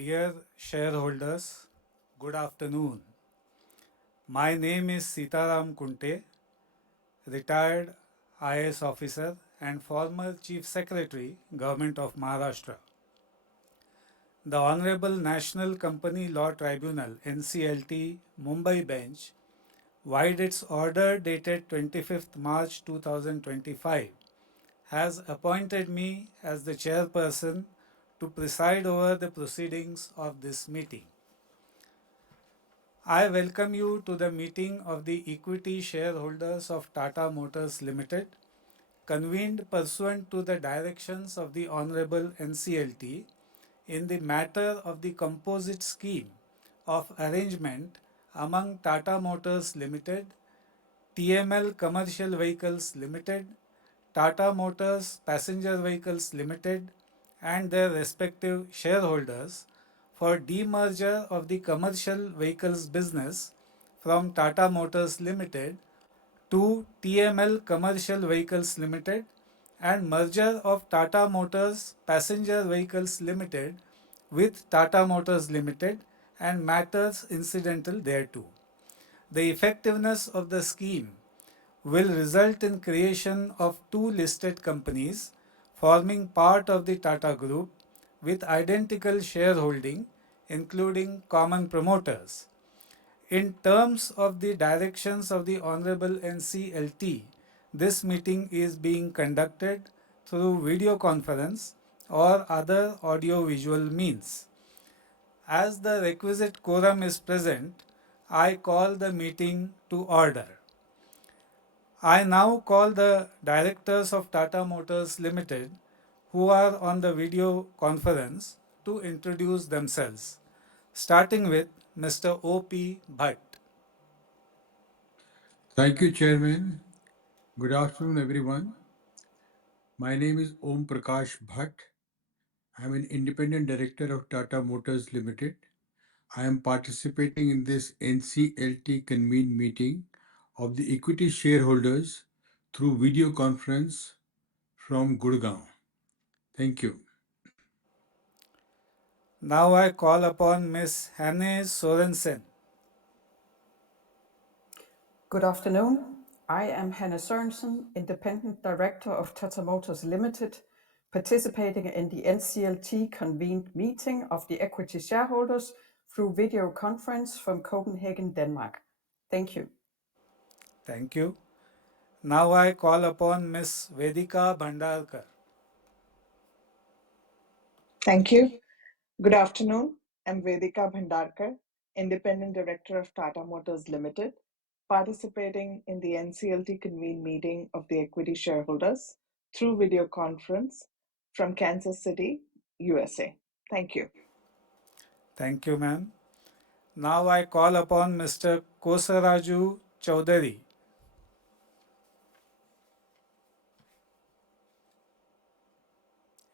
Dear shareholders, good afternoon. My name is Sitaram Kunte, retired IAS officer and former Chief Secretary, Government of Maharashtra. The Honorable National Company Law Tribunal NCLT Mumbai Bench, vide its order dated 25th March 2025, has appointed me as the chairperson to preside over the proceedings of this meeting. I welcome you to the meeting of the equity shareholders of Tata Motors Limited, convened pursuant to the directions of the Honorable NCLT in the matter of the composite scheme of arrangement among Tata Motors Limited, TML Commercial Vehicles Limited, Tata Motors Passenger Vehicles Limited, and their respective shareholders for demerger of the commercial vehicles business from Tata Motors Limited to TML Commercial Vehicles Limited and merger of Tata Motors Passenger Vehicles Limited with Tata Motors Limited and matters incidental thereto. The effectiveness of the scheme will result in creation of two listed companies forming part of the Tata Group with identical shareholding including common promoters. In terms of the directions of the Honorable NCLT, this meeting is being conducted through video conference or other audio-visual means. As the requisite quorum is present, I call the meeting to order. I now call the directors of Tata Motors Limited who are on the video conference to introduce themselves, starting with Mr. O.P. Bhatt. Thank you, Chairman. Good afternoon, everyone. My name is Om Prakash Bhatt. I am an independent director of Tata Motors Limited. I am participating in this NCLT convened meeting of the equity shareholders through video conference from Gurgaon. Thank you. Now I call upon Ms. Hanne Sorensen. Good afternoon. I am Hanne Sørensen, Independent Director of Tata Motors Limited, participating in the NCLT convened meeting of the equity shareholders through video conference from Copenhagen, Denmark. Thank you. Thank you. Now I call upon Ms. Vedika Bhandarkar. Thank you. Good afternoon. I'm Vedika Bhandarkar, Independent Director of Tata Motors Limited, participating in the NCLT convened meeting of the equity shareholders through video conference from Kansas City, USA. Thank you. Thank you, ma'am. Now I call upon Mr. Kosaraju Chaudhary.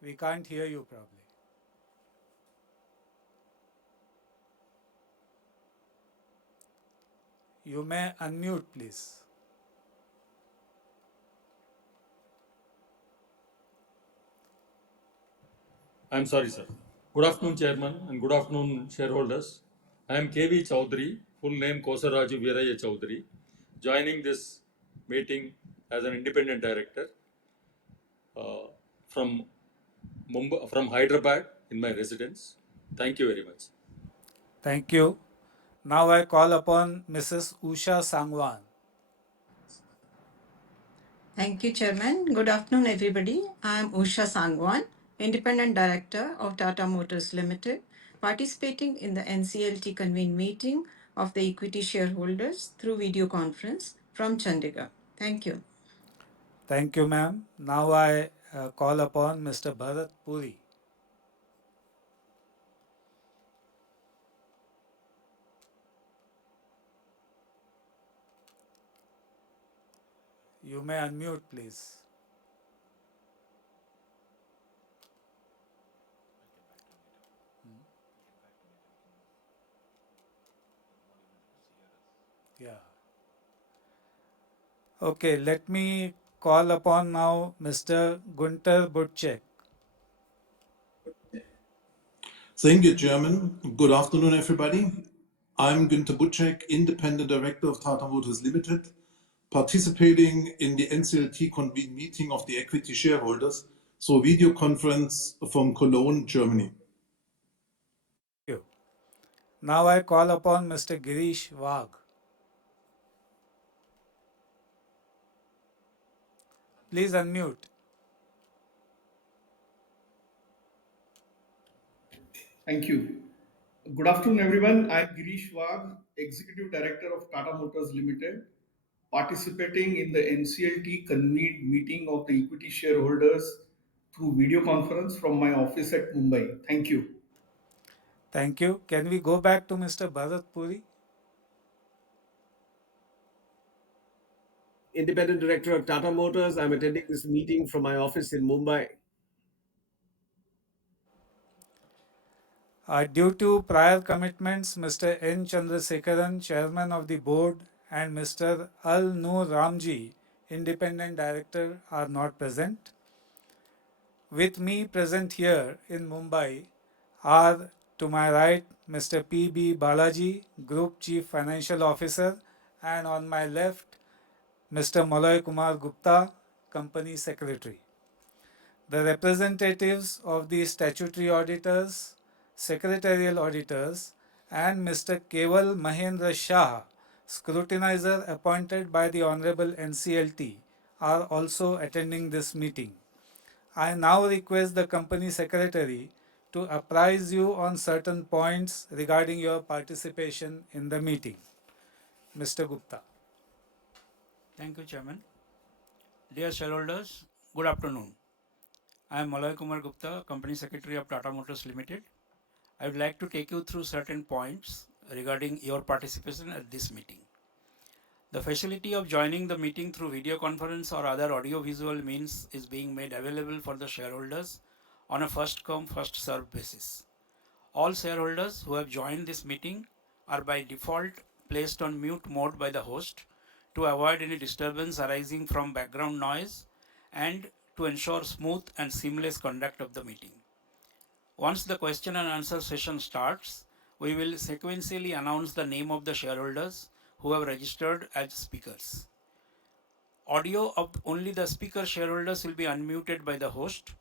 We can't hear you probably. You may unmute, please. I'm sorry, sir. Good afternoon, Chairman, and good afternoon, shareholders. I am KV Chaudhary, full name Kosaraju Veeraya Chaudhary, joining this meeting as an independent director from Mumbai, from Hyderabad in my residence. Thank you very much. Thank you. Now I call upon Mrs. Usha Sangwan. Thank you, Chairman. Good afternoon, everybody. I am Usha Sangwan, Independent Director of Tata Motors Limited, participating in the NCLT convened meeting of the equity shareholders through video conference from Chandigarh. Thank you. Thank you, ma'am. Now I call upon Mr. Bharat Puri. You may unmute, please. Yeah. Okay, let me call upon now Mr. Gunter Butchek. Thank you, Chairman. Good afternoon, everybody. I'm Günter Butschek, Independent Director of Tata Motors Limited, participating in the NCLT convened meeting of the equity shareholders through video conference from Cologne, Germany. Thank you. Now I call upon Mr. Girish Wagh. Please unmute. Thank you. Good afternoon, everyone. I'm Girish Wagh, Executive Director of Tata Motors Limited, participating in the NCLT convened meeting of the equity shareholders through video conference from my office at Mumbai. Thank you. Thank you. Can we go back to Mr. Bharat Puri? Independent Director of Tata Motors. I'm attending this meeting from my office in Mumbai. Due to prior commitments, Mr. N. Chandrasekaran, Chairman of the Board, and Mr. Al Noor Ramji, Independent Director, are not present. With me present here in Mumbai are, to my right, Mr. P. B. Balaji, Group Chief Financial Officer, and on my left, Mr. Malay Kumar Gupta, Company Secretary. The representatives of the statutory auditors, secretarial auditors, and Mr. Keval Mahendra Shah, scrutinizer appointed by the Honorable NCLT, are also attending this meeting. I now request the Company Secretary to apprise you on certain points regarding your participation in the meeting. Mr. Gupta. Thank you, Chairman. Dear shareholders, good afternoon. I am Malay Kumar Gupta, Company Secretary of Tata Motors Limited. I would like to take you through certain points regarding your participation at this meeting. The facility of joining the meeting through video conference or other audio-visual means is being made available for the shareholders on a first-come, first-served basis. All shareholders who have joined this meeting are by default placed on mute mode by the host to avoid any disturbance arising from background noise and to ensure smooth and seamless conduct of the meeting. Once the question and answer session starts, we will sequentially announce the name of the shareholders who have registered as speakers. Audio of only the speaker shareholders will be unmuted by the host.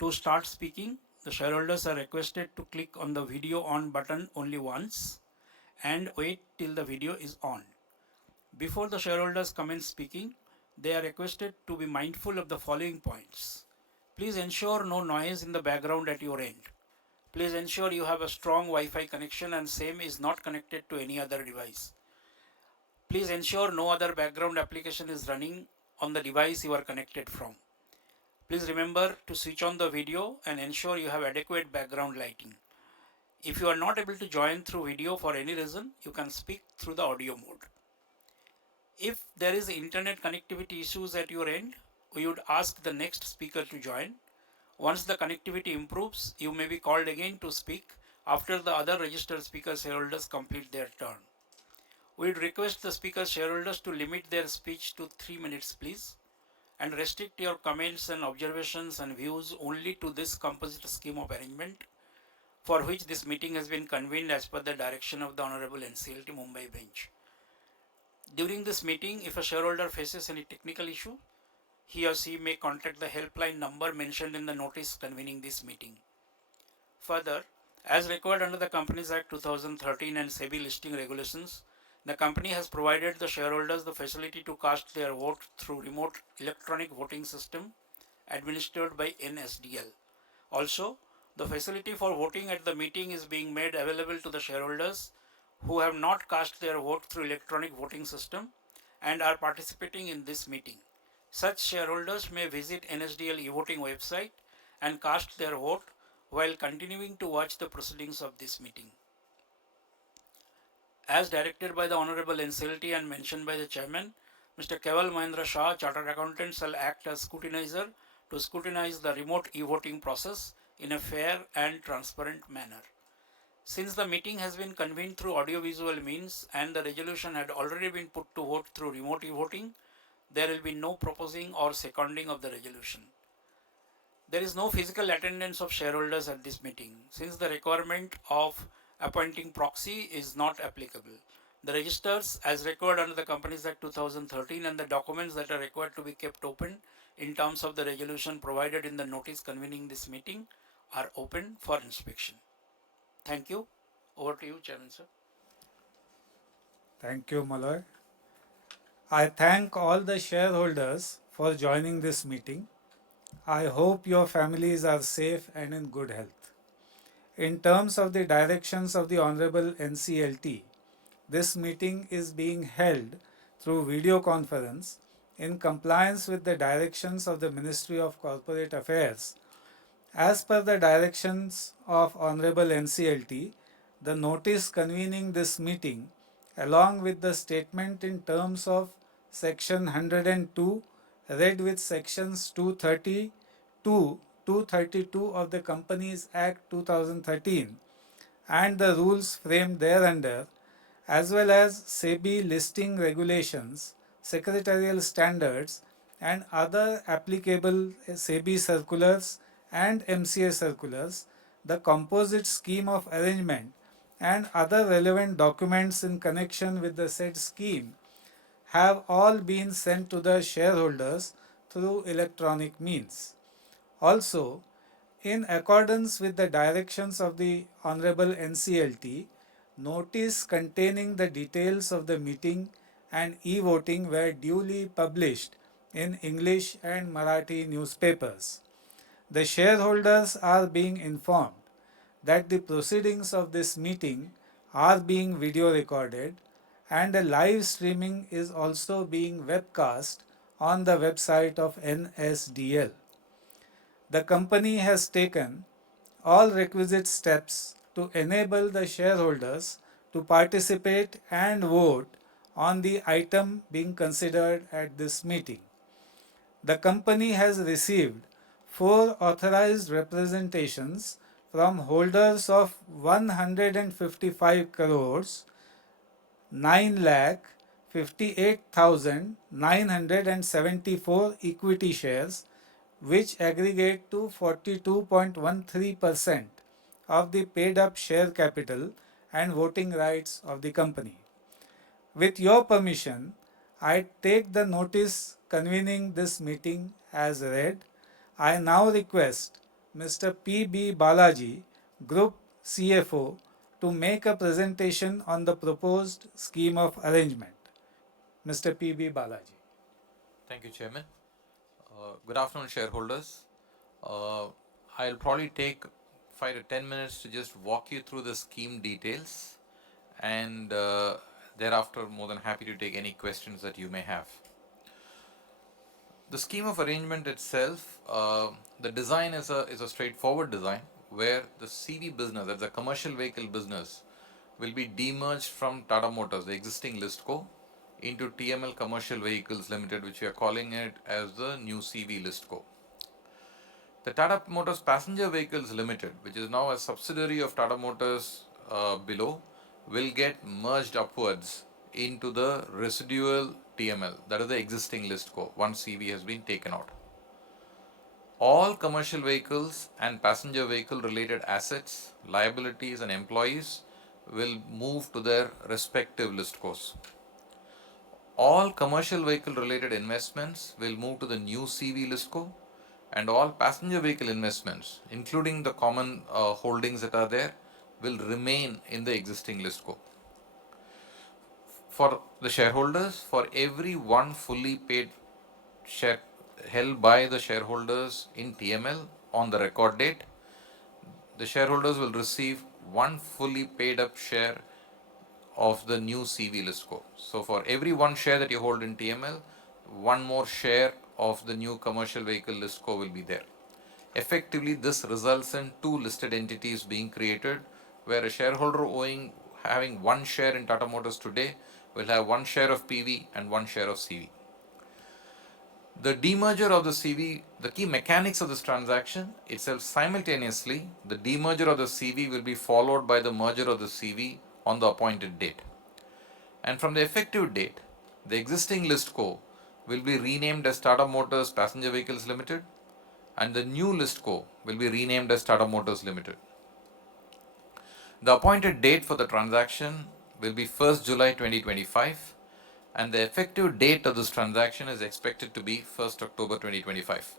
To start speaking, the shareholders are requested to click on the video on button only once and wait till the video is on. Before the shareholders commence speaking, they are requested to be mindful of the following points. Please ensure no noise in the background at your end. Please ensure you have a strong Wi-Fi connection and same is not connected to any other device. Please ensure no other background application is running on the device you are connected from. Please remember to switch on the video and ensure you have adequate background lighting. If you are not able to join through video for any reason, you can speak through the audio mode. If there is internet connectivity issues at your end, we would ask the next speaker to join. Once the connectivity improves, you may be called again to speak after the other registered speaker shareholders complete their turn. We would request the speaker shareholders to limit their speech to 3 minutes, please, and restrict your comments and observations and views only to this composite scheme of arrangement for which this meeting has been convened as per the direction of the Honorable NCLT Mumbai bench. During this meeting, if a shareholder faces any technical issue, he or she may contact the helpline number mentioned in the notice convening this meeting. Further, as required under the Companies Act 2013 and SEBI listing regulations, the company has provided the shareholders the facility to cast their vote through remote electronic voting system administered by NSDL. Also, the facility for voting at the meeting is being made available to the shareholders who have not cast their vote through electronic voting system and are participating in this meeting. Such shareholders may visit NSDL e-voting website and cast their vote while continuing to watch the proceedings of this meeting. As directed by the Honorable NCLT and mentioned by the Chairman, Mr. Keval Mahendra Shah, Chartered Accountant, shall act as scrutinizer to scrutinize the remote e-voting process in a fair and transparent manner. Since the meeting has been convened through audiovisual means and the resolution had already been put to vote through remote e-voting, there will be no proposing or seconding of the resolution. There is no physical attendance of shareholders at this meeting since the requirement of appointing proxy is not applicable. The registers as required under the Companies Act 2013 and the documents that are required to be kept open in terms of the resolution provided in the notice convening this meeting are open for inspection. Thank you. Over to you, Chairman, sir. Thank you, Malloy. I thank all the shareholders for joining this meeting. I hope your families are safe and in good health. In terms of the directions of the Honorable NCLT, this meeting is being held through video conference in compliance with the directions of the Ministry of Corporate Affairs. As per the directions of Honorable NCLT, the notice convening this meeting, along with the statement in terms of Section 102, read with Sections 232 of the Companies Act 2013 and the rules framed thereunder, as well as SEBI listing regulations, secretarial standards, and other applicable SEBI circulars and MCA circulars, the composite scheme of arrangement, and other relevant documents in connection with the said scheme have all been sent to the shareholders through electronic means. Also, in accordance with the directions of the Honorable NCLT, notice containing the details of the meeting and e-voting were duly published in English and Marathi newspapers. The shareholders are being informed that the proceedings of this meeting are being video recorded and a live streaming is also being webcast on the website of NSDL. The company has taken all requisite steps to enable the shareholders to participate and vote on the item being considered at this meeting. The company has received 4 authorized representations from holders of 155 crores 9 lakh 58,974 equity shares, which aggregate to 42.13% of the paid up share capital and voting rights of the company. With your permission, I take the notice convening this meeting as read. I now request Mr. P. B. Balaji, Group CFO, to make a presentation on the proposed scheme of arrangement. Mr. P. B. Balaji. Thank you, Chairman. Good afternoon, shareholders. I'll probably take 5 to 10 minutes to just walk you through the scheme details, and thereafter more than happy to take any questions that you may have. The scheme of arrangement itself, the design is a straightforward design where the CV business, that's the commercial vehicle business, will be demerged from Tata Motors, the existing list co, into TML Commercial Vehicles Limited, which we are calling it as the new CV list co. The Tata Motors Passenger Vehicles Limited, which is now a subsidiary of Tata Motors below, will get merged upwards into the residual TML, that is the existing list co, once CV has been taken out. All commercial vehicles and passenger vehicle related assets, liabilities and employees will move to their respective list cos. All commercial vehicle related investments will move to the new CV list co, and all passenger vehicle investments, including the common holdings that are there, will remain in the existing list co. For the shareholders, for every one fully paid share held by the shareholders in TML on the record date, the shareholders will receive one fully paid up share of the new CV list co. So for every one share that you hold in TML, one more share of the new commercial vehicle list co will be there. Effectively, this results in two listed entities being created, where a shareholder having one share in Tata Motors today will have one share of PV and one share of CV. The demerger of the CV, the key mechanics of this transaction itself, simultaneously, the demerger of the CV will be followed by the merger of the CV on the appointed date. And from the effective date, the existing list co will be renamed as Tata Motors Passenger Vehicles Limited, and the new listco will be renamed as Tata Motors Limited. The appointed date for the transaction will be 1st July 2025, and the effective date of this transaction is expected to be 1st October 2025.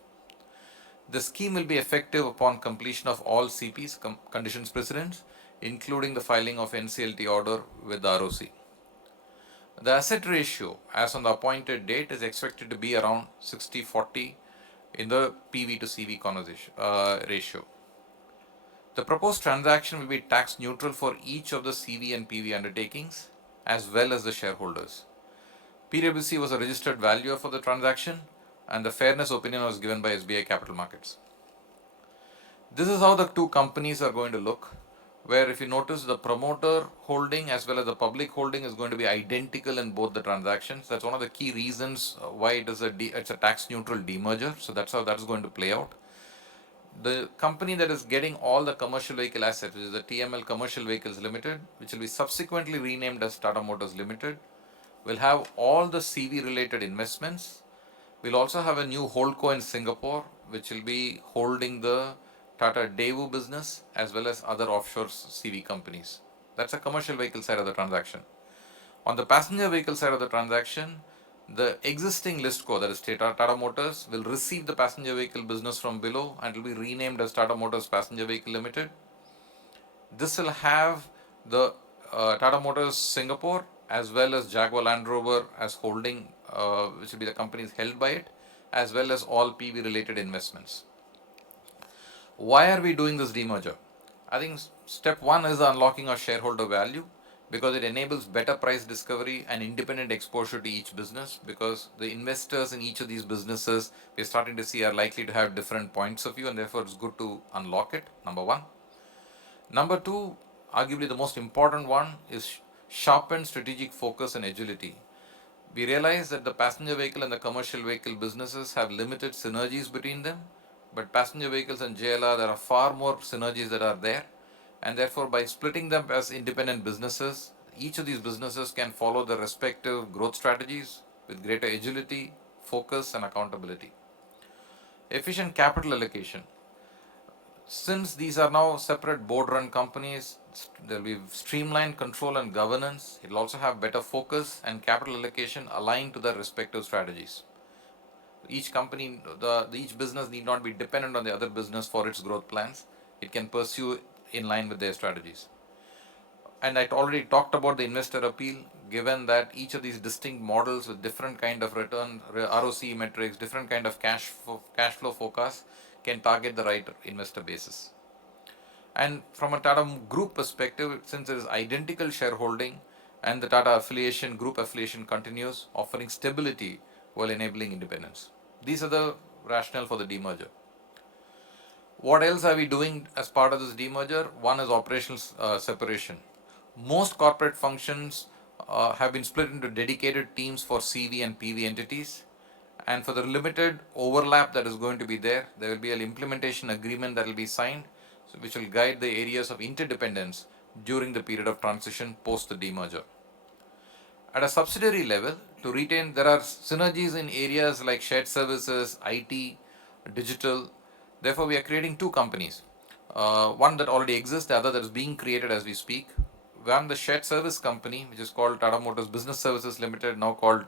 The scheme will be effective upon completion of all CPs, conditions precedents, including the filing of NCLT order with the ROC. The asset ratio as on the appointed date is expected to be around 60-40 in the PV to CV ratio. The proposed transaction will be tax neutral for each of the CV and PV undertakings as well as the shareholders. PwC was a registered valuer for the transaction, and the fairness opinion was given by SBI Capital Markets. This is how the two companies are going to look, where if you notice the promoter holding as well as the public holding is going to be identical in both the transactions. That's one of the key reasons why it's a tax neutral demerger. So that's how that's going to play out. The company that is getting all the commercial vehicle assets, which is the TML Commercial Vehicles Limited, which will be subsequently renamed as Tata Motors Limited, will have all the CV related investments. We'll also have a new holdco in Singapore, which will be holding the Tata Daewoo business as well as other offshore CV companies. That's a commercial vehicle side of the transaction. On the passenger vehicle side of the transaction, the existing listco, that is Tata Motors, will receive the passenger vehicle business from below and will be renamed as Tata Motors Passenger Vehicle Limited. This will have the Tata Motors Singapore as well as Jaguar Land Rover as holding, which will be the companies held by it, as well as all PV related investments. Why are we doing this demerger? I think step one is the unlocking of shareholder value, because it enables better price discovery and independent exposure to each business, because the investors in each of these businesses we're starting to see are likely to have different points of view, and therefore it's good to unlock it, number one. Number two, arguably the most important one, is sharpen strategic focus and agility. We realize that the passenger vehicle and the commercial vehicle businesses have limited synergies between them, but passenger vehicles and JLR, there are far more synergies that are there, and therefore by splitting them as independent businesses, each of these businesses can follow their respective growth strategies with greater agility, focus and accountability. Efficient capital allocation. Since these are now separate board-run companies, there will be streamlined control and governance. It will also have better focus and capital allocation aligned to their respective strategies. Each company, each business need not be dependent on the other business for its growth plans. It can pursue in line with their strategies. And I already talked about the investor appeal, given that each of these distinct models with different kind of return, ROC metrics, different kind of cash flow forecasts can target the right investor basis. And from a Tata Group perspective, since there is identical shareholding and the Tata group affiliation continues, offering stability while enabling independence. These are the rationale for the demerger. What else are we doing as part of this demerger? One is operational separation. Most corporate functions have been split into dedicated teams for CV and PV entities. And for the limited overlap that is going to be there, there will be an implementation agreement that will be signed, which will guide the areas of interdependence during the period of transition post the demerger. At a subsidiary level, to retain, there are synergies in areas like shared services, IT, digital. Therefore, we are creating two companies. One that already exists, the other that is being created as we speak. One, the shared service company, which is called Tata Motors Business Services Limited, now called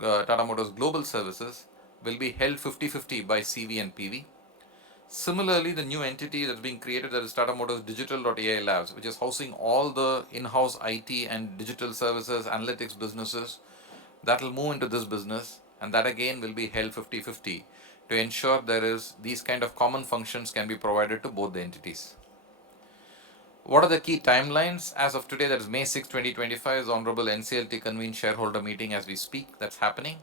Tata Motors Global Services, will be held 50-50 by CV and PV. Similarly, the new entity that's being created, that is Tata Motors Digital.ai Labs, which is housing all the in-house IT and digital services, analytics businesses, that will move into this business, and that again will be held 50-50 to ensure these kind of common functions can be provided to both the entities. What are the key timelines? As of today, that is May 6, 2025, is Honorable NCLT convened shareholder meeting as we speak. That's happening.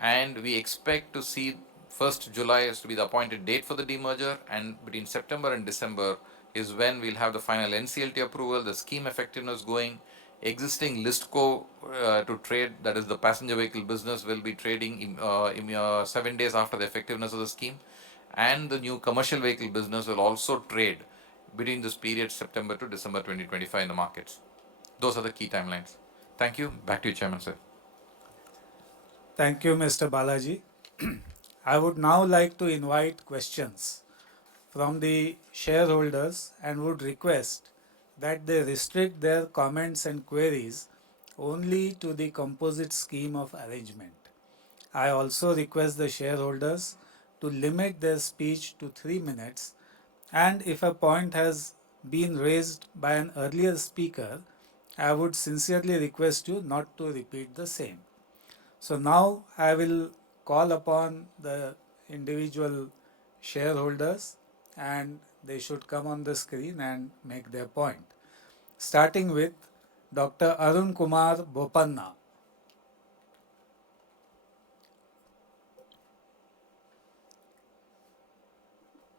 And we expect to see 1st July as to be the appointed date for the demerger, and between September and December is when we'll have the final NCLT approval, the scheme effectiveness going, existing listco to trade, that is the passenger vehicle business, will be trading 7 days after the effectiveness of the scheme, and the new commercial vehicle business will also trade between this period September to December 2025 in the markets. Those are the key timelines. Thank you. Back to you, Chairman, sir. Thank you, Mr. Balaji. I would now like to invite questions from the shareholders and would request that they restrict their comments and queries only to the composite scheme of arrangement. I also request the shareholders to limit their speech to 3 minutes, and if a point has been raised by an earlier speaker, I would sincerely request you not to repeat the same. So now I will call upon the individual shareholders and they should come on the screen and make their point. Starting with Dr. Arun Kumar Bopanna.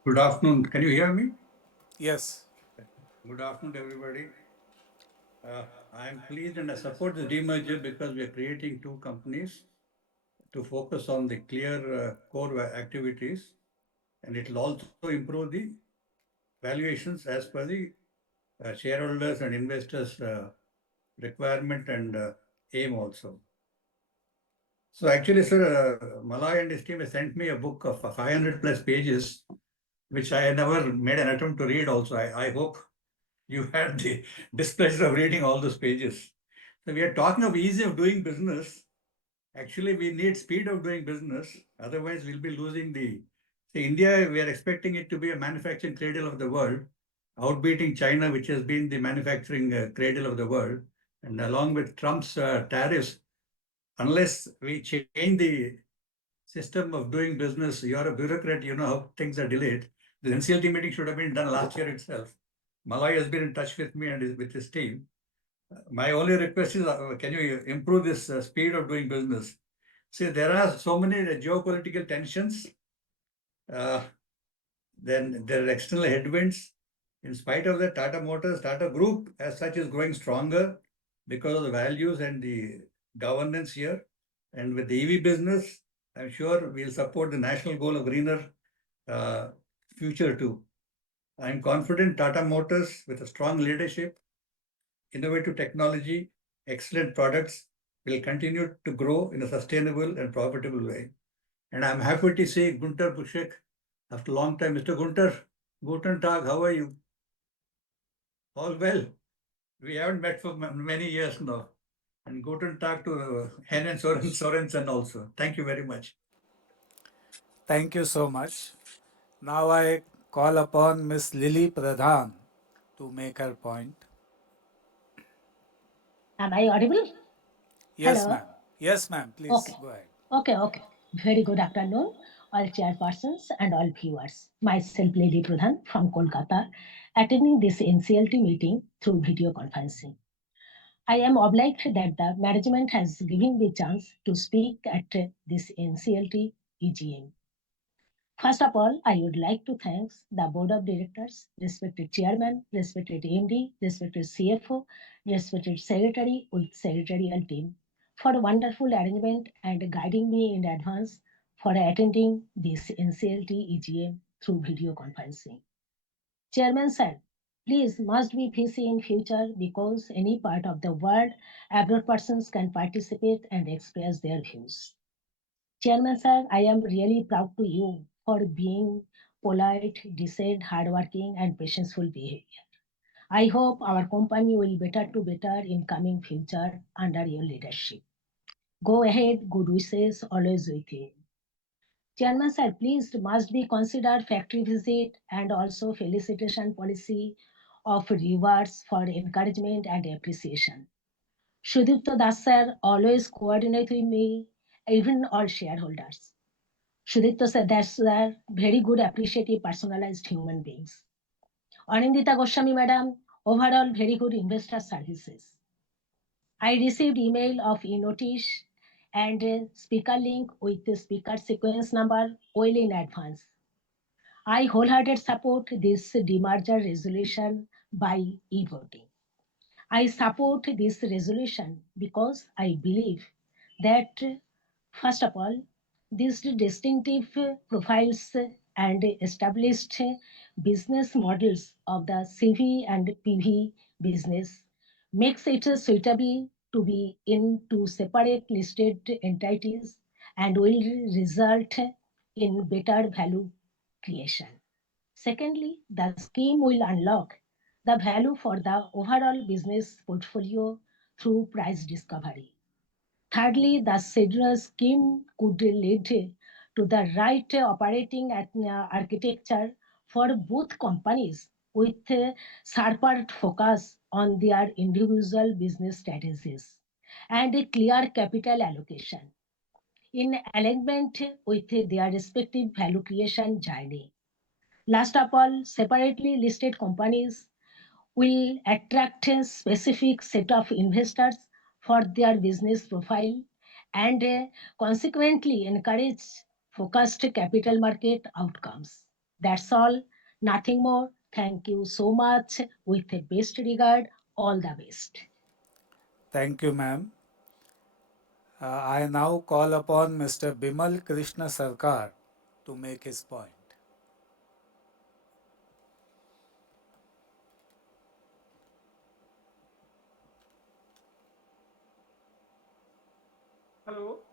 Good afternoon. Can you hear me? Yes. Good afternoon, everybody. I am pleased and I support the demerger because we are creating two companies to focus on the clear core activities, and it will also improve the valuations as per the shareholders and investors' requirement and aim also. So actually, sir, Malay and his team has sent me a book of 500 plus pages, which I had never made an attempt to read also. I hope you had the displeasure of reading all those pages. So we are talking of ease of doing business. Actually, we need speed of doing business. Otherwise, we'll be losing the. See, India, we are expecting it to be a manufacturing cradle of the world, outbeating China, which has been the manufacturing cradle of the world. And along with Trump's tariffs, unless we change the system of doing business, you're a bureaucrat, you know how things are delayed. The NCLT meeting should have been done last year itself. Malay has been in touch with me and with his team. My only request is, can you improve this speed of doing business? See, there are so many geopolitical tensions. Uh, then there are external headwinds. In spite of that, Tata Motors, Tata Group as such is growing stronger because of the values and the governance here. And with the EV business, I'm sure we'll support the national goal of greener uh, future too. I'm confident Tata Motors, with a strong leadership, innovative technology, excellent products, will continue to grow in a sustainable and profitable way. And I'm happy to see Gunter Bushek after a long time. Mr. Gunter, guten Tag, how are you? All well. We haven't met for many years now. And guten Tag to Henan Sorensen also. Thank you very much. Thank you so much. Now I call upon Miss Lily Pradhan to make her point. Am I audible? Yes, Hello? ma'am. Yes, ma'am. Please Okay. go ahead. Okay. Very good afternoon, all chairpersons and all viewers. Myself, Lady Pradhan from Kolkata, attending this NCLT meeting through video conferencing. I am obliged that the management has given me chance to speak at this NCLT EGM. First of all, I would like to thank the board of directors, respected chairman, respected MD, respected CFO, respected secretary with secretarial team for a wonderful arrangement and guiding me in advance for attending this NCLT EGM through video conferencing. Chairman sir, please must be busy in future because any part of the world abroad persons can participate and express their views. Chairman sir, I am really proud to you for being polite, decent, hardworking, and patientful behavior. I hope our company will better to better in coming future under your leadership. Go ahead, good wishes always with you. Chairman sir, please must be considered factory visit and also felicitation policy of rewards for encouragement and appreciation. Sudipta Das sir always coordinate with me, even all shareholders. Sudipta sir, that's very good, appreciative, personalized human beings. Anindita Goswami madam, overall very good investor services. I received email of e-notice and speaker link with the speaker sequence number well in advance. I wholehearted support this demerger resolution by e-voting. I support this resolution because I believe that, first of all, these distinctive profiles and established business models of the CV and PV business makes it suitable to be into separate listed entities and will result in better value creation. Secondly, the scheme will unlock the value for the overall business portfolio through price discovery. Thirdly, the scheduler scheme could lead to the right operating architecture for both companies with a sharper focus on their individual business strategies and a clear capital allocation in alignment with their respective value creation journey. Last of all, separately listed companies will attract a specific set of investors for their business profile and consequently encourage focused capital market outcomes. That's all, nothing more. Thank you so much. With the best regard, all the best. Thank you, ma'am. I now call upon Mr. Bimal Krishna Sarkar to make his point. Hello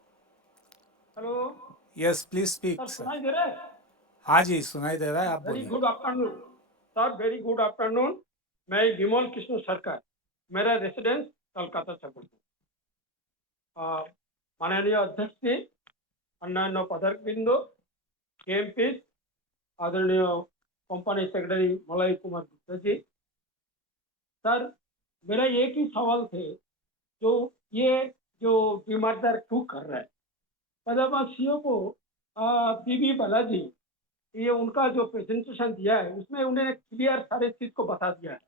hello Yes, please sir speak, sir. सुनाई दे रहा है हाँ जी, सुनाई दे रहा है, आप very बोलिए. Good afternoon sir very good afternoon मैं विमल कृष्ण सरकार मेरा रेसिडेंस कलकत्ता छतरपुर माननीय अध्यक्ष जी अन्य पदाधिकारीवृंद केएमपी आदरणीय company secretary Malay Kumar Gupta ji sir मेरा एक ही सवाल थे जो ये जो बीमारदार टू कर रहा है पदामा सीओ को बीबी बालाजी ये उनका जो प्रेजेंटेशन दिया है उसमें उन्होंने क्लियर सारे चीज को बता दिया है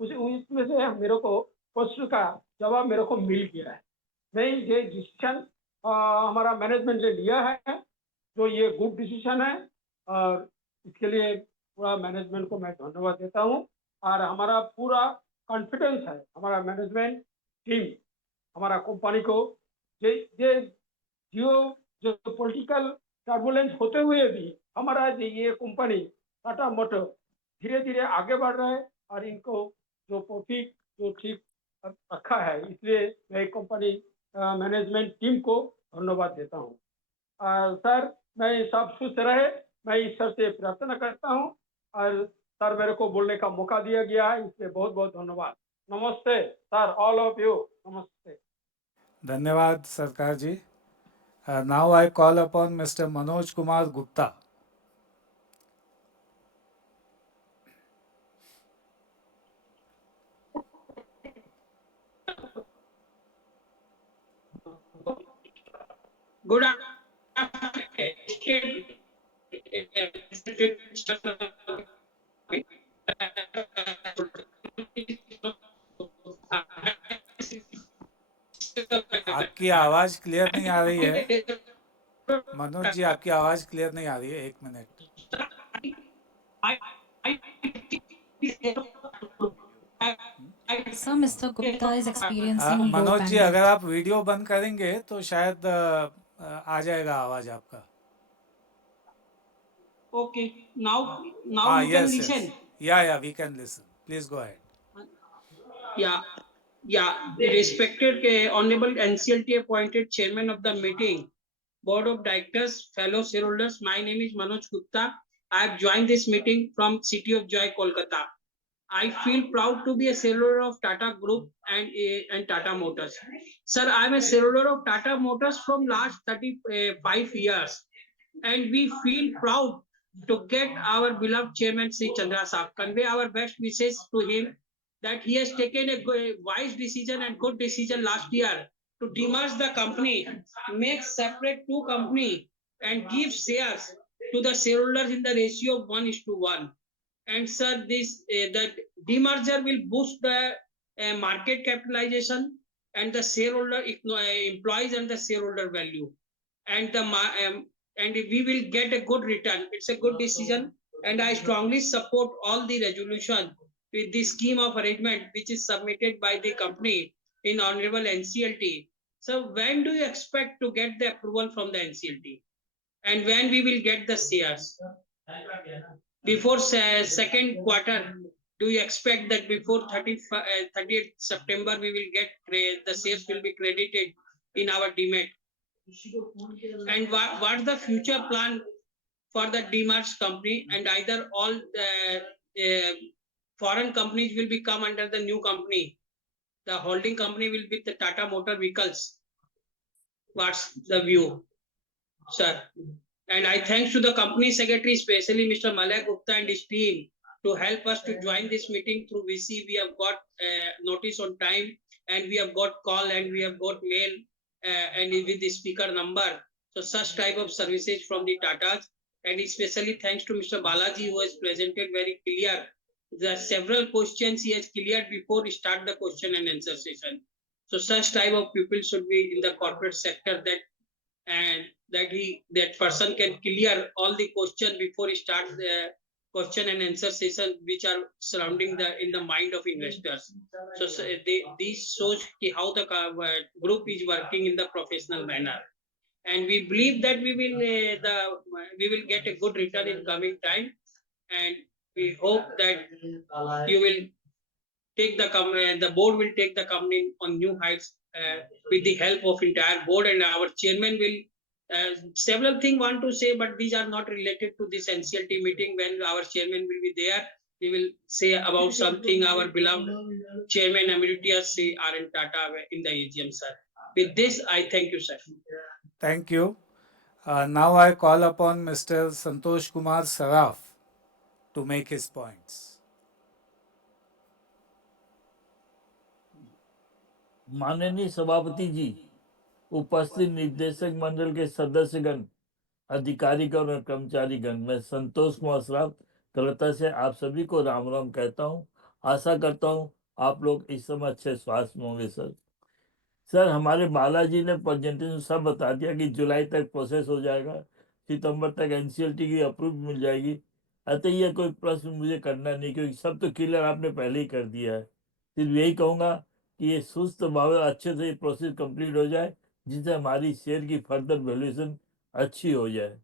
उसमें से मेरे को प्रश्न का जवाब मेरे को मिल गया है नहीं ये डिसीजन हमारा मैनेजमेंट ने लिया है जो ये गुड डिसीजन है और इसके लिए पूरा मैनेजमेंट को मैं धन्यवाद देता हूँ और हमारा पूरा कॉन्फिडेंस है हमारा मैनेजमेंट टीम हमारा कंपनी को ये जो पॉलिटिकल टर्बुलेंस होते हुए भी हमारा ये कंपनी टाटा मोटर धीरे धीरे आगे बढ़ रहा है और इनको जो प्रॉफिट जो ठीक रखा है इसलिए मैं कंपनी मैनेजमेंट टीम को धन्यवाद देता हूँ सर मैं सब खुश रहे मैं ईश्वर से प्रार्थना करता हूँ और सर मेरे को बोलने का मौका दिया गया है इसलिए बहुत बहुत धन्यवाद नमस्ते सर ऑल ऑफ यू नमस्ते धन्यवाद सरकार जी. Now I call upon Mr. Manoj Kumar Gupta. Good आपकी आवाज क्लियर नहीं आ रही है. मनोज जी, आपकी आवाज क्लियर नहीं आ रही है. एक मिनट. Sir, Mr. Gupta is experiencing low Manoj ji, अगर bandwidth. आप वीडियो बंद करेंगे तो शायद आ जाएगा आवाज आपका. Okay, now you can yes, listen. yes. Yeah, we can listen. Please go ahead. Yeah, yeah. Respected Honorable NCLT appointed chairman of the meeting, board of directors, fellow shareholders. My name is Manoj Gupta. I have joined this meeting from City of Joy, Kolkata. I feel proud to be a shareholder of Tata Group and Tata Motors. Sir, I am a shareholder of Tata Motors from last 35 years, and we feel proud to get our beloved chairman Sri Chandra Saab. Convey our best wishes to him that he has taken a wise decision and good decision last year to demerge the company, make separate two company, and give shares to the shareholders in the ratio of 1:1. And sir, this that demerger will boost the market capitalization and the shareholder employees and the shareholder value, and and we will get a good return. It's a good decision, and I strongly support all the resolution with the scheme of arrangement which is submitted by the company in honorable NCLT. So when do you expect to get the approval from the NCLT, and when we will get the shares? Before second quarter, do you expect that before 30th September we will get the shares will be credited in our demat? And what the future plan for the demerged company, and either all foreign companies will become under the new company. The holding company will be the Tata Motor Vehicles. What's the view, sir? And I thanks to the company secretary, especially Mr. Malay Gupta and his team, to help us to join this meeting through VC. We have got notice on time, and we have got call, and we have got mail, and with the speaker number. So such type of services from the Tatas, and especially thanks to Mr. Balaji, who has presented very clear. The several questions he has cleared before we start the question and answer session. So such type of people should be in the corporate sector, that and that person can clear all the question before he starts the question and answer session, which are surrounding in the mind of investors. So these shows how the group is working in the professional manner, and we believe that we will get a good return in coming time, and we hope that you will take the company, the board will take the company on new heights with the help of entire board, and our chairman will several things want to say, but these are not related to this NCLT meeting. When our chairman will be there, we will say about something our beloved chairman emeritus Sri R.N. Tata in the AGM, sir. With this, I thank you, sir. Thank you. Now I call upon Mr. Santosh Kumar Saraf to make his points. माननीय सभापति जी, उपस्थित निदेशक मंडल के सदस्यगण, अधिकारीगण और कर्मचारीगण, मैं संतोष कुमार श्राफ कलकत्ता से आप सभी को राम राम कहता हूं। आशा करता हूं आप लोग इस समय अच्छे स्वास्थ्य में होंगे। सर हमारे बालाजी ने प्रेजेंटेशन सब बता दिया कि जुलाई तक प्रोसेस हो जाएगा, सितंबर तक एनसीएलटी की अप्रूव मिल जाएगी। अतः ये कोई प्रश्न मुझे करना नहीं, क्योंकि सब तो क्लियर आपने पहले ही कर दिया है। सिर्फ यही कहूँगा कि ये सुस्त भाव अच्छे से प्रोसेस कंप्लीट हो जाए, जिससे हमारी शेयर की फर्दर वैल्यूएशन अच्छी हो जाए।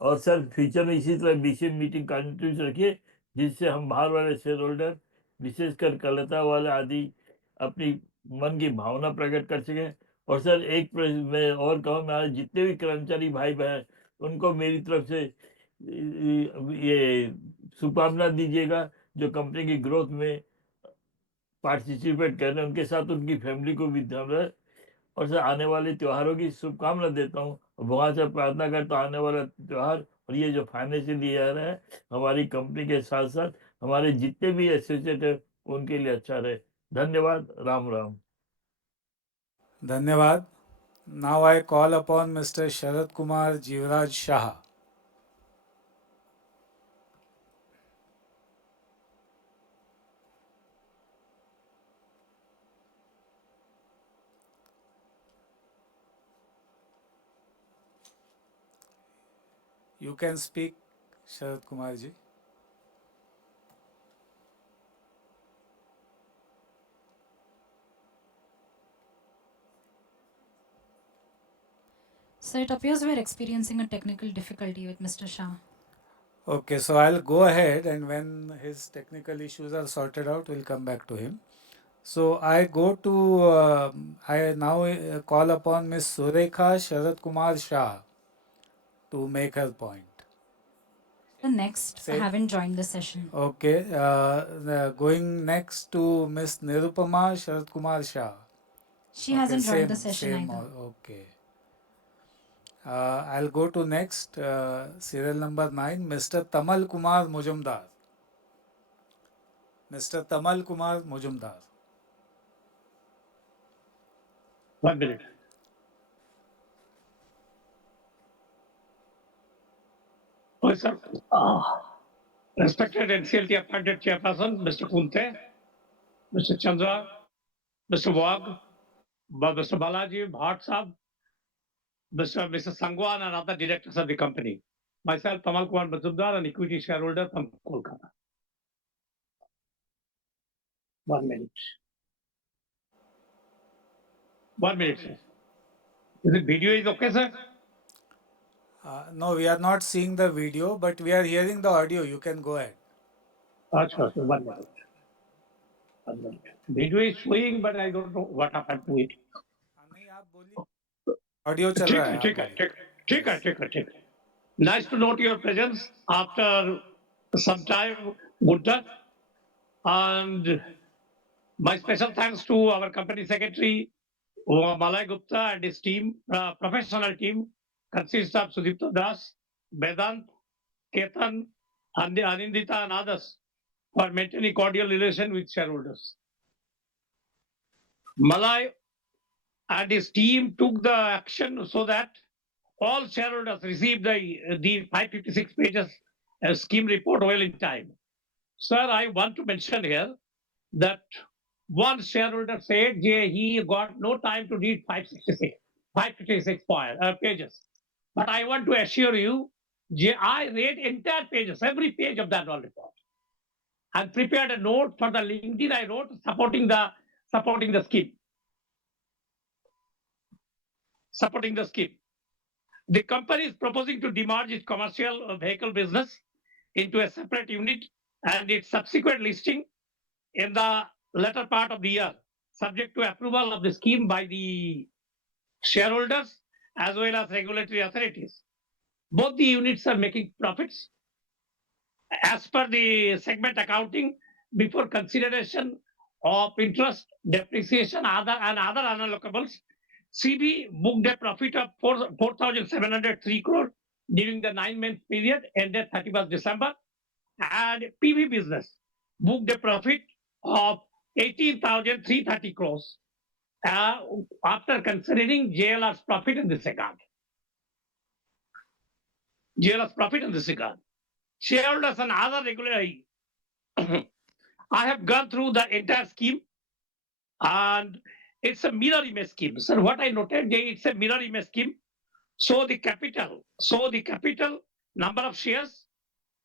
और सर फ्यूचर में इसी तरह विशेष मीटिंग कंटिन्यू रखिए, जिससे हम बाहर वाले शेयर होल्डर, विशेषकर कलकत्ता वाले आदि, अपनी मन की भावना प्रकट कर सकें। और सर एक मैं और कहूँ, मेरे जितने भी कर्मचारी भाई बहन, उनको मेरी तरफ से ये शुभकामना दीजिएगा, जो कंपनी की ग्रोथ में पार्टिसिपेट कर रहे हैं, उनके साथ उनकी फैमिली को भी ध्यान रहे। और सर आने वाले त्योहारों की शुभकामना देता हूँ, भगवान से प्रार्थना करता हूँ आने वाला त्योहार और ये जो फाइनेंशियल ईयर है हमारी कंपनी के साथ साथ हमारे जितने भी एसोसिएट है उनके लिए अच्छा रहे। धन्यवाद। राम राम। धन्यवाद। Now I call upon Mr. Sharad Kumar Jivraj Shah. You can speak, Sharad Kumar ji. So it appears we are experiencing a technical difficulty with Mr. Shah. Okay, so I'll go ahead, and when his technical issues are sorted out, we'll come back to him. So I go to, I now call upon Ms. Surekha Sharad Kumar Shah to make her point. The next, I haven't joined the session. Okay, going next to Ms. Nirupama Sharad Kumar Shah. She hasn't joined the session either. Okay. I'll go to next, serial number 9, Mr. Tamal Kumar Mujumdar. Mr. Tamal Kumar Mujumdar. 1 minute. Oh, sir. Respected NCLT appointed chairperson, Mr. Kunte, Mr. Chandra, Mr. Wag, Mr. Balaji, Bhatt Sahab, Mr. Sangwan, and other directors of the company. Myself, Tamal Kumar Majumdar, an equity shareholder from Kolkata. 1 minute. 1 minute, sir. Is the video is okay, sir? No, we are not seeing the video, but we are hearing the audio. You can go ahead. Sure, 1 minute. 1 minute. Video is showing, but I don't know what happened to it. नहीं आप बोलिए, audio चल रहा है, ठीक है। Nice to note your presence after some time, Gunter. And my special thanks to our company secretary, Malay Gupta, and his team, professional team, consists of Sudipta Das, Vedant, Ketan, Anindita, and others for maintaining cordial relation with shareholders. Malay and his team took the action so that all shareholders received the 556 pages scheme report well in time. Sir, I want to mention here that one shareholder said he got no time to read 556 pages. But I want to assure you, I read entire pages, every page of that annual report, and prepared a note for the LinkedIn I wrote supporting the scheme. Supporting the scheme. The company is proposing to demerge its commercial vehicle business into a separate unit and its subsequent listing in the latter part of the year, subject to approval of the scheme by the shareholders as well as regulatory authorities. Both the units are making profits as per the segment accounting before consideration of interest, depreciation, and other unallocables. CB booked a profit of 4,703 crore during the 9-month period ended 31st December, and PV business booked a profit of 18,330 crores after considering JLR's profit in this regard. JLR's profit in this regard. Shareholders and other regulatory. I have gone through the entire scheme and it's a mirror image scheme. So what I noted, it's a mirror image scheme. So the capital number of shares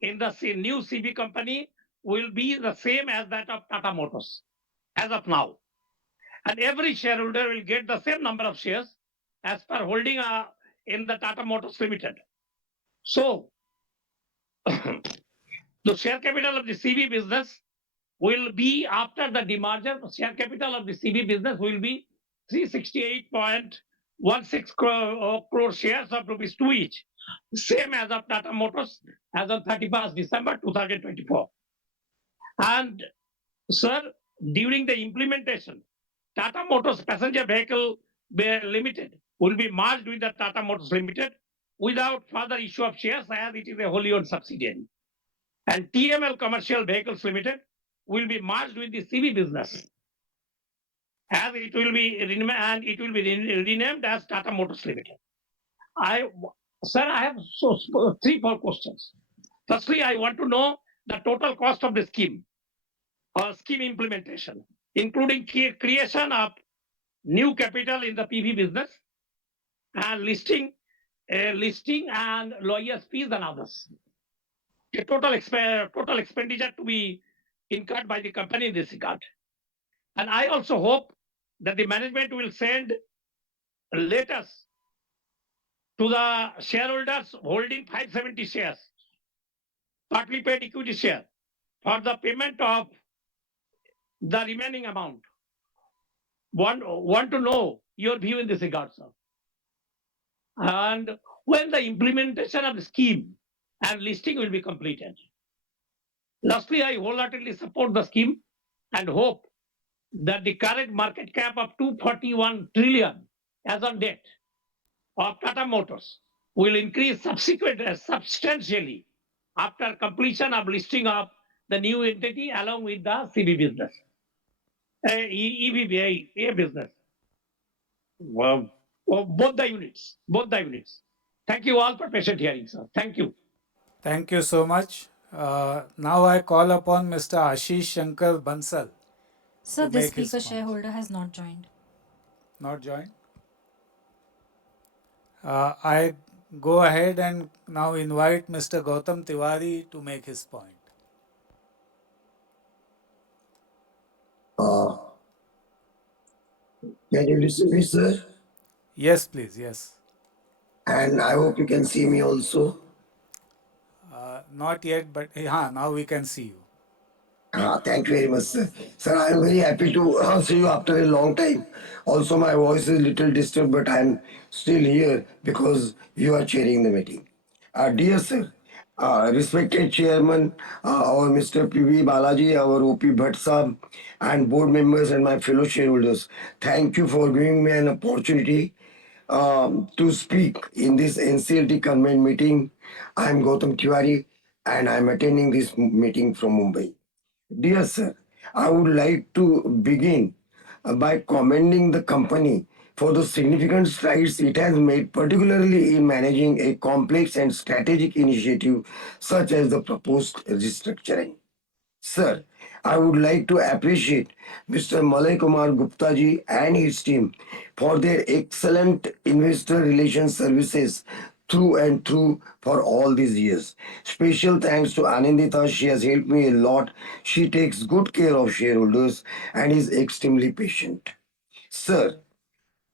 in the new CB company will be the same as that of Tata Motors as of now. And every shareholder will get the same number of shares as per holding in the Tata Motors Limited. So the share capital of the CB business will be, after the demerger, share capital of the CB business will be 368.16 crore shares of rupees 2 each, same as of Tata Motors as of 31st December 2024. And sir, during the implementation, Tata Motors Passenger Vehicle Limited will be merged with the Tata Motors Limited without further issue of shares, as it is a wholly owned subsidiary. And TML Commercial Vehicles Limited will be merged with the CB business, as it will be renamed as Tata Motors Limited. Sir, I have 3-4 questions. Firstly, I want to know the total cost of the scheme or scheme implementation, including creation of new capital in the PV business and listing and lawyers' fees and others. The total expenditure to be incurred by the company in this regard. And I also hope that the management will send letters to the shareholders holding 570 shares, partly paid equity share, for the payment of the remaining amount. Want to know your view in this regard, sir. And when the implementation of the scheme and listing will be completed. Lastly, I wholeheartedly support the scheme and hope that the current market cap of 241 trillion as on date of Tata Motors will increase substantially after completion of listing of the new entity along with the CB business, EVBA business. Wow. Both the units. Thank you all for patient hearing, sir. Thank you. Thank you so much. Now I call upon Mr. Ashish Shankar Bansal Sir, to this make his speaker point. shareholder has not joined. Not joined? I go ahead and now invite Mr. Gautam Tiwari to make his point. Can you listen to me, sir? Yes, please. Yes. And I hope you can see me also. Not yet, but now we can see you. Thank you very much, sir. Sir, I am very happy to see you after a long time. Also, my voice is a little disturbed, but I am still here because you are chairing the meeting. Dear sir, respected chairman, our Mr. P.V. Balaji, our O.P. Bhatt Sahab, and board members and my fellow shareholders, thank you for giving me an opportunity to speak in this NCLT convened meeting. I am Gautam Tiwari and I am attending this meeting from Mumbai. Dear sir, I would like to begin by commending the company for the significant strides it has made, particularly in managing a complex and strategic initiative such as the proposed restructuring. Sir, I would like to appreciate Mr. Malay Kumar Gupta ji and his team for their excellent investor relations services through and through for all these years. Special thanks to Anindita. She has helped me a lot. She takes good care of shareholders and is extremely patient. Sir,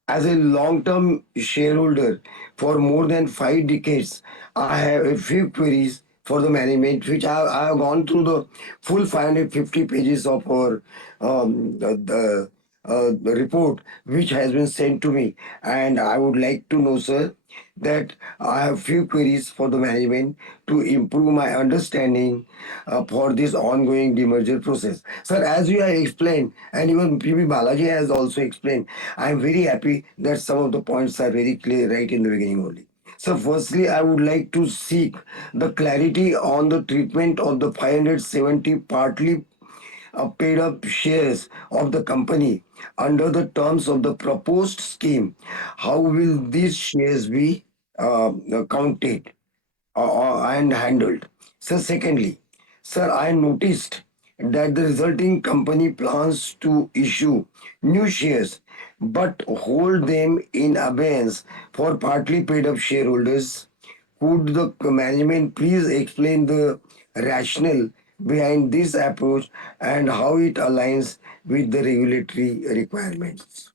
as a long term shareholder for more than 5 decades, I have a few queries for the management, which I have gone through the full 550 pages of our the report which has been sent to me. And I would like to know, sir, that I have few queries for the management to improve my understanding for this ongoing demerger process. Sir, as you have explained, and even PB Balaji has also explained, I am very happy that some of the points are very clear right in the beginning only. So, firstly, I would like to seek the clarity on the treatment of the 570 partly paid up shares of the company under the terms of the proposed scheme. How will these shares be counted and handled? So, secondly, sir, I noticed that the resulting company plans to issue new shares but hold them in abeyance for partly paid up shareholders. Could the management please explain the rationale behind this approach and how it aligns with the regulatory requirements?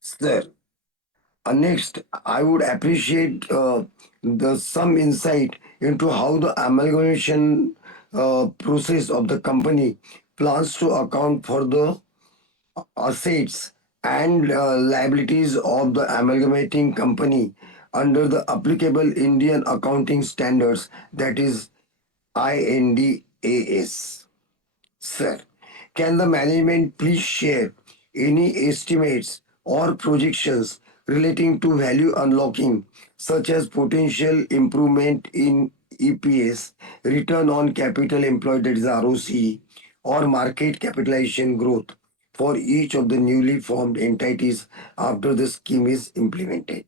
Sir, next, I would appreciate the some insight into how the amalgamation process of the company plans to account for the assets and liabilities of the amalgamating company under the applicable Indian accounting standards, that is INDAS. Sir, can the management please share any estimates or projections relating to value unlocking, such as potential improvement in EPS, return on capital employed, that is ROCE, or market capitalization growth for each of the newly formed entities after the scheme is implemented?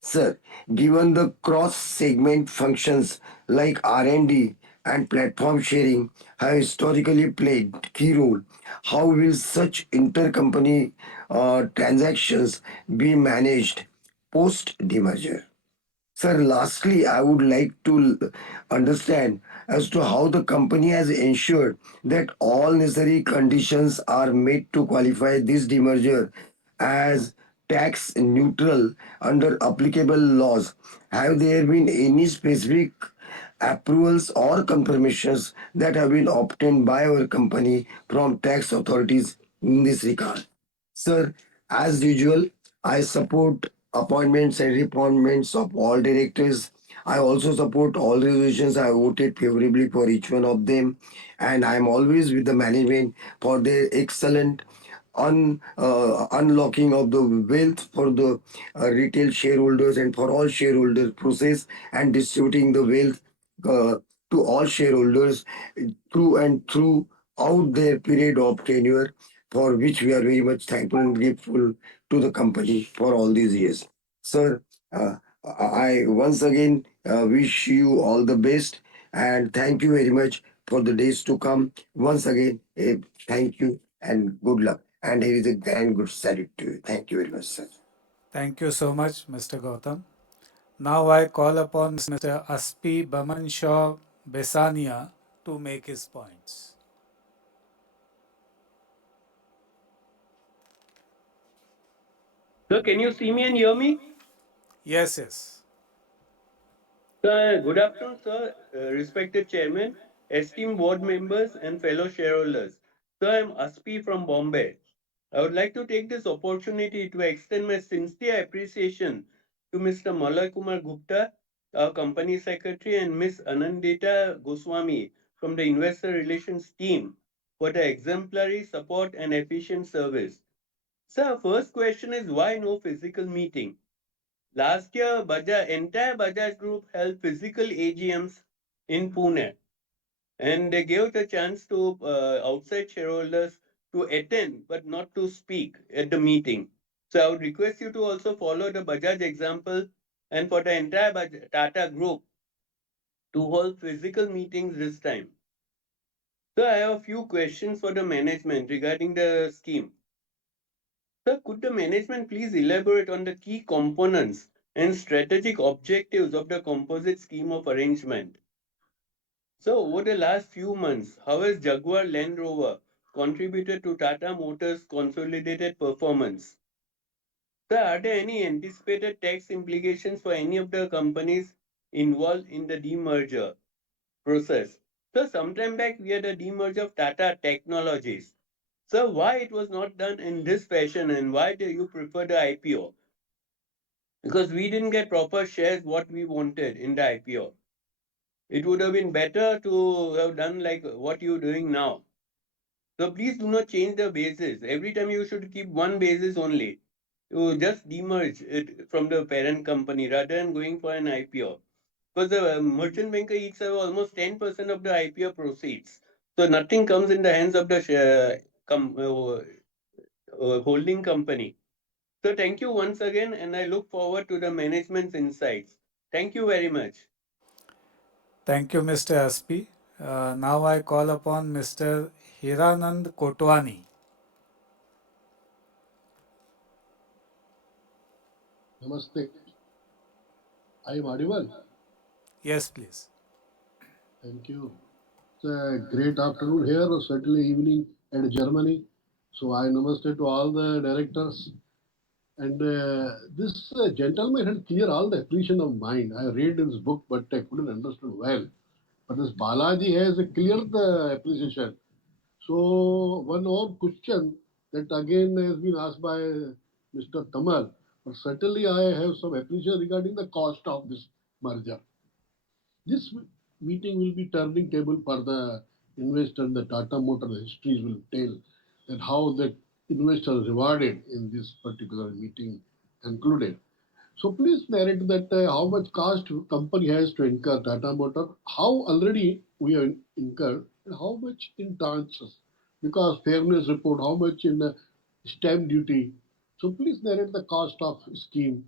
Sir, given the cross-segment functions like R&D and platform sharing have historically played key role, how will such intercompany transactions be managed post-demerger? Sir, lastly, I would like to understand as to how the company has ensured that all necessary conditions are met to qualify this demerger as tax neutral under applicable laws. Have there been any specific approvals or confirmations that have been obtained by our company from tax authorities in this regard? Sir, as usual, I support appointments and reappointments of all directors. I also support all resolutions. I voted favorably for each one of them, and I am always with the management for their excellent unlocking of the wealth for the retail shareholders and for all shareholders process and distributing the wealth uh, to all shareholders through and through out their period of tenure, for which we are very much thankful and grateful to the company for all these years. Sir, I once again wish you all the best and thank you very much for the days to come. Once again, thank you and good luck. And here is a grand good salute to you. Thank you very much, sir. Thank you so much, Mr. Gautam. Now I call upon Mr. Aspi Bamanshaw Besania to make his points. Sir, can you see me and hear me? Yes, yes. Sir, good afternoon, sir. Respected Chairman, esteemed board members, and fellow shareholders. Sir, I'm Aspi from Bombay. I would like to take this opportunity to extend my sincere appreciation to Mr. Malay Kumar Gupta our company secretary, and Ms. Anandita Goswami from the investor relations team for the exemplary support and efficient service. So our first question is, why no physical meeting? Last year, entire Bajaj Group held physical AGMs in Pune, and they gave the chance to outside shareholders to attend but not to speak at the meeting. So I would request you to also follow the Bajaj example and for the entire Tata Group to hold physical meetings this time. So I have a few questions for the management regarding the scheme. Sir, could the management please elaborate on the key components and strategic objectives of the composite scheme of arrangement? So, over the last few months, how has Jaguar Land Rover contributed to Tata Motors' consolidated performance? Sir, are there any anticipated tax implications for any of the companies involved in the demerger process? So, sometime back we had a demerger of Tata Technologies. So, why it was not done in this fashion and why do you prefer the IPO? Because we didn't get proper shares what we wanted in the IPO. It would have been better to have done like what you're doing now. So please do not change the basis. Every time you should keep one basis only. You just demerge it from the parent company rather than going for an IPO. Because the merchant banker eats have almost 10% of the IPO proceeds. So nothing comes in the hands of the holding company. So thank you once again, and I look forward to the management's insights. Thank you very much. Thank you, Mr. Aspi. Now I call upon Mr. Hiranand Kotwani. Namaste. I am audible. Yes, please. Thank you. It's a great afternoon here, or certainly evening at Germany. So I namaste to all the directors. And this gentleman had clear all the appreciation of mind. I read his book, but I couldn't understand well. But this Balaji has cleared the appreciation. So one more question that again has been asked by Mr. Kamal. But certainly I have some appreciation regarding the cost of this merger. This meeting will be turning table for the investor, and the Tata Motor histories will tell that how the investor rewarded in this particular meeting concluded. So please narrate that how much cost company has to incur Tata Motor, how already we have incurred, and how much in tranches. Because fairness report, how much in stamp duty. So please narrate the cost of scheme.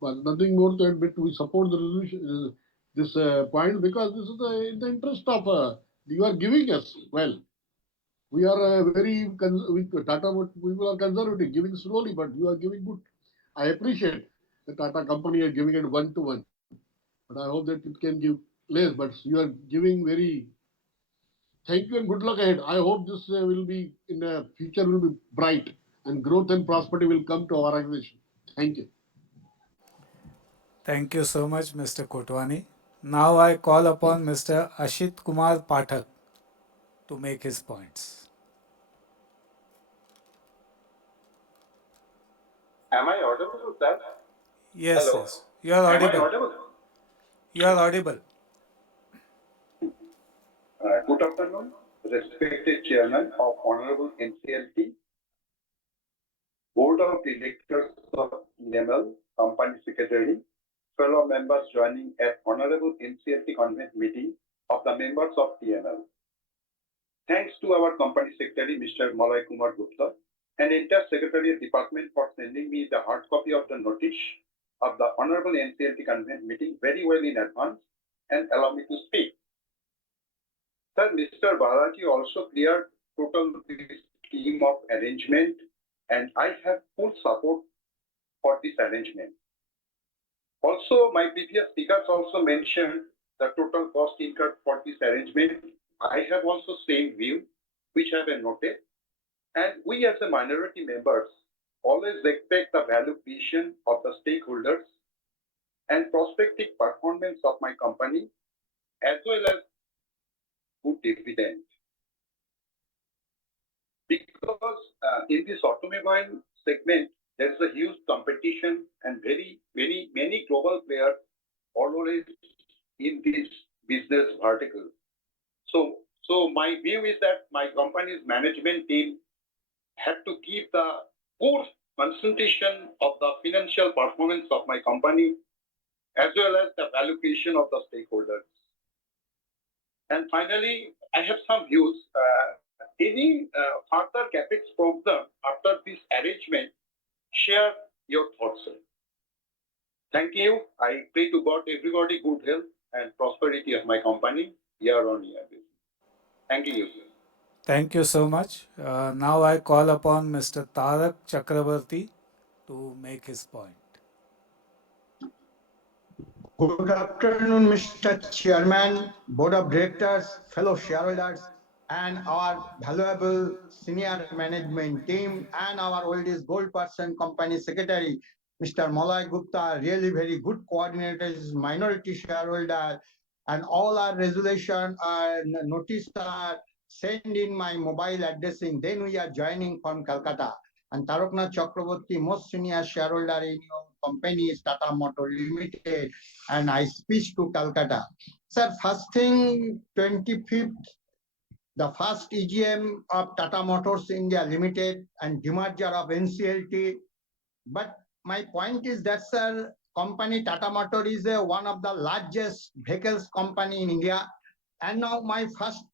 But nothing more to add, but we support the resolution, this point because this is in the interest of you are giving us well. We are Tata people are conservative, giving slowly, but you are giving good. I appreciate the Tata company are giving it 1-to-1, but I hope that it can give less. But you are giving very. Thank you and good luck ahead. I hope this will be in the future will be bright and growth and prosperity will come to our organization. Thank you. Thank you so much, Mr. Kotwani. Now I call upon Mr. Ashit Kumar Pathak to make his points. Am I audible, sir? Yes, Hello. yes. You are Am I audible. audible? You are audible. Good afternoon, respected Chairman of Honorable NCLT, Board of Directors of TML, Company Secretary, fellow members joining at Honorable NCLT Convened meeting of the members of TML. Thanks to our Company Secretary, Mr. Malay Kumar Gupta, and entire Secretariat Department for sending me the hard copy of the notice of the Honorable NCLT Convened meeting very well in advance and allow me to speak. Sir, Mr. Balaji also cleared total scheme of arrangement, and I have full support for this arrangement. Also, my previous speakers also mentioned the total cost incurred for this arrangement. I have also same view, which I have noted. And we as a minority members always expect the value creation of the stakeholders and prospective performance of my company, as well as good dividend. Because in this automobile segment, there is a huge competition and many global players always in this business vertical. So my view is that my company's management team had to give the core concentration of the financial performance of my company as well as the value creation of the stakeholders. And finally, I have some views. Any further capex program after this arrangement, share your thoughts. Thank you. I pray to God everybody good health and prosperity of my company year on year. Thank you. Thank you so much. Now I call upon Mr. Tarak Chakrabarti to make his point. Good afternoon, Mr. Chairman, Board of Directors, fellow shareholders, and our valuable senior management team, and our oldest gold person, company secretary, Mr. Malay Gupta, really very good coordinators, minority shareholder, and all our resolution notice are sent in my mobile addressing. Then we are joining from Calcutta. And Taraknath Chakraborty, most senior shareholder in your company is Tata Motor Limited, and I speak to Calcutta. Sir, first thing, 25th, the first EGM of Tata Motors India Limited and demerger of NCLT. But my point is that, sir, company Tata Motor is one of the largest vehicles company in India. And now my first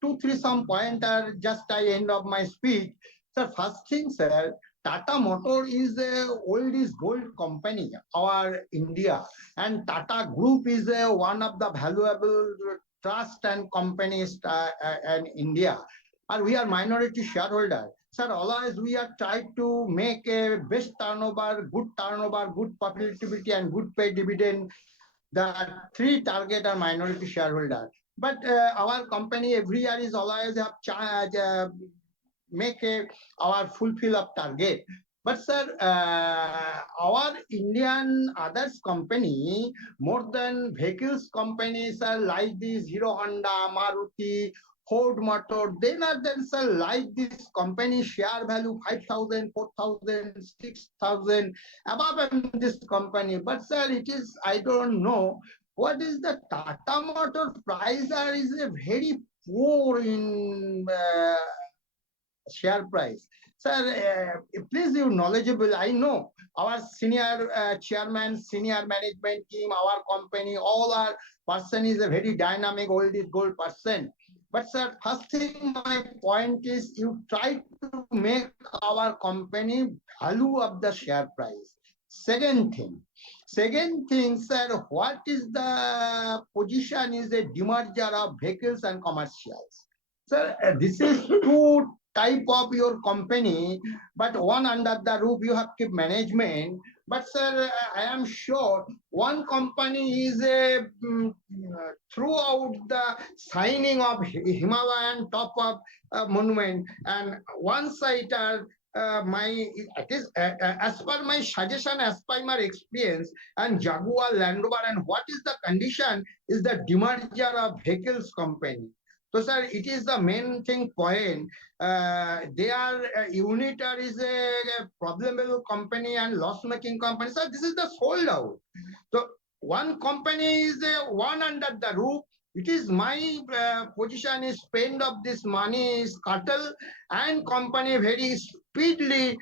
two, three some point are just I end of my speech. Sir, first thing, sir, Tata Motor is the oldest gold company, our India, and Tata Group is one of the valuable trust and companies in India. And we are minority shareholder. Sir, always we are trying to make a best turnover, good profitability, and good pay dividend. The three target are minority shareholder. But our company every year is always have make our fulfill of target. But sir, our Indian others company, more than vehicles companies are like this Hero Honda, Maruti, Ford Motor, then others are like this company share value 5,000, 4,000, 6,000 above in this company. But sir, it is, I don't know, what is the Tata Motor price is a very poor in share price. Sir, please you knowledgeable. I know our senior chairman, senior management team, our company, all our person is a very dynamic, old is gold person. But sir, first thing my point is you try to make our company value of the share price. Second thing, sir, what is the position is a demerger of vehicles and commercials. Sir, this is two type of your company, but one under the roof you have keep management. But sir, I am sure one company is a throughout the signing of Himalayan top of monument, and one side are my it is as per my suggestion, as per my experience, and Jaguar Land Rover, and what is the condition is the demerger of vehicles company. So, sir, it is the main thing point. They are Unitar is a problemable company and loss-making company. So, this is the sold out. So, one company is one under the roof. It is my position is spend of this money is cattle and company very speedily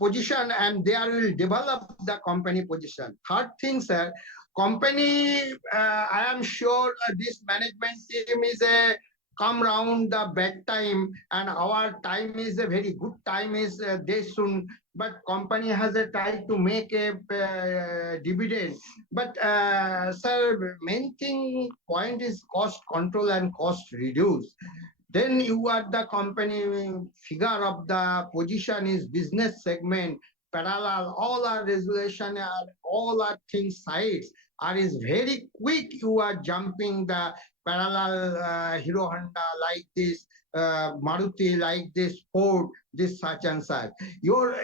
position, and they will develop the company position. Third thing, sir, company, I am sure this management team is a come round the bad time, and our time is a very good time is they soon. But company has a try to make a dividend. But sir, main thing point is cost control and cost reduce. Then you are the company figure of the position is business segment, parallel, all our resolution are all our things sides are is very quick. You are jumping the parallel Hero Honda like this, Maruti like this, Ford, this such and such. Your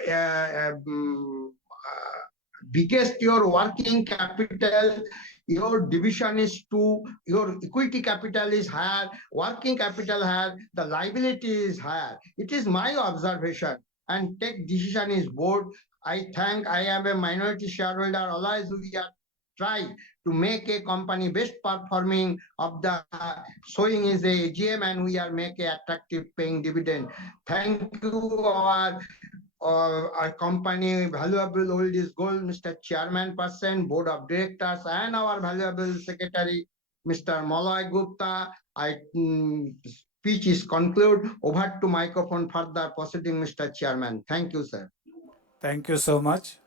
biggest your working capital, your division is two, your equity capital is higher, working capital higher, the liability is higher. It is my observation, and take decision is board. I think I am a minority shareholder, always we are try to make a company best performing of the showing is a AGM, and we are make a attractive paying dividend. Thank you, our company valuable old is gold, Mr. Chairman person, Board of Directors, and our valuable Secretary, Mr. Malay Gupta. Speech is concluded. Over to microphone further proceeding, Mr. Chairman. Thank you, sir. Thank you so much.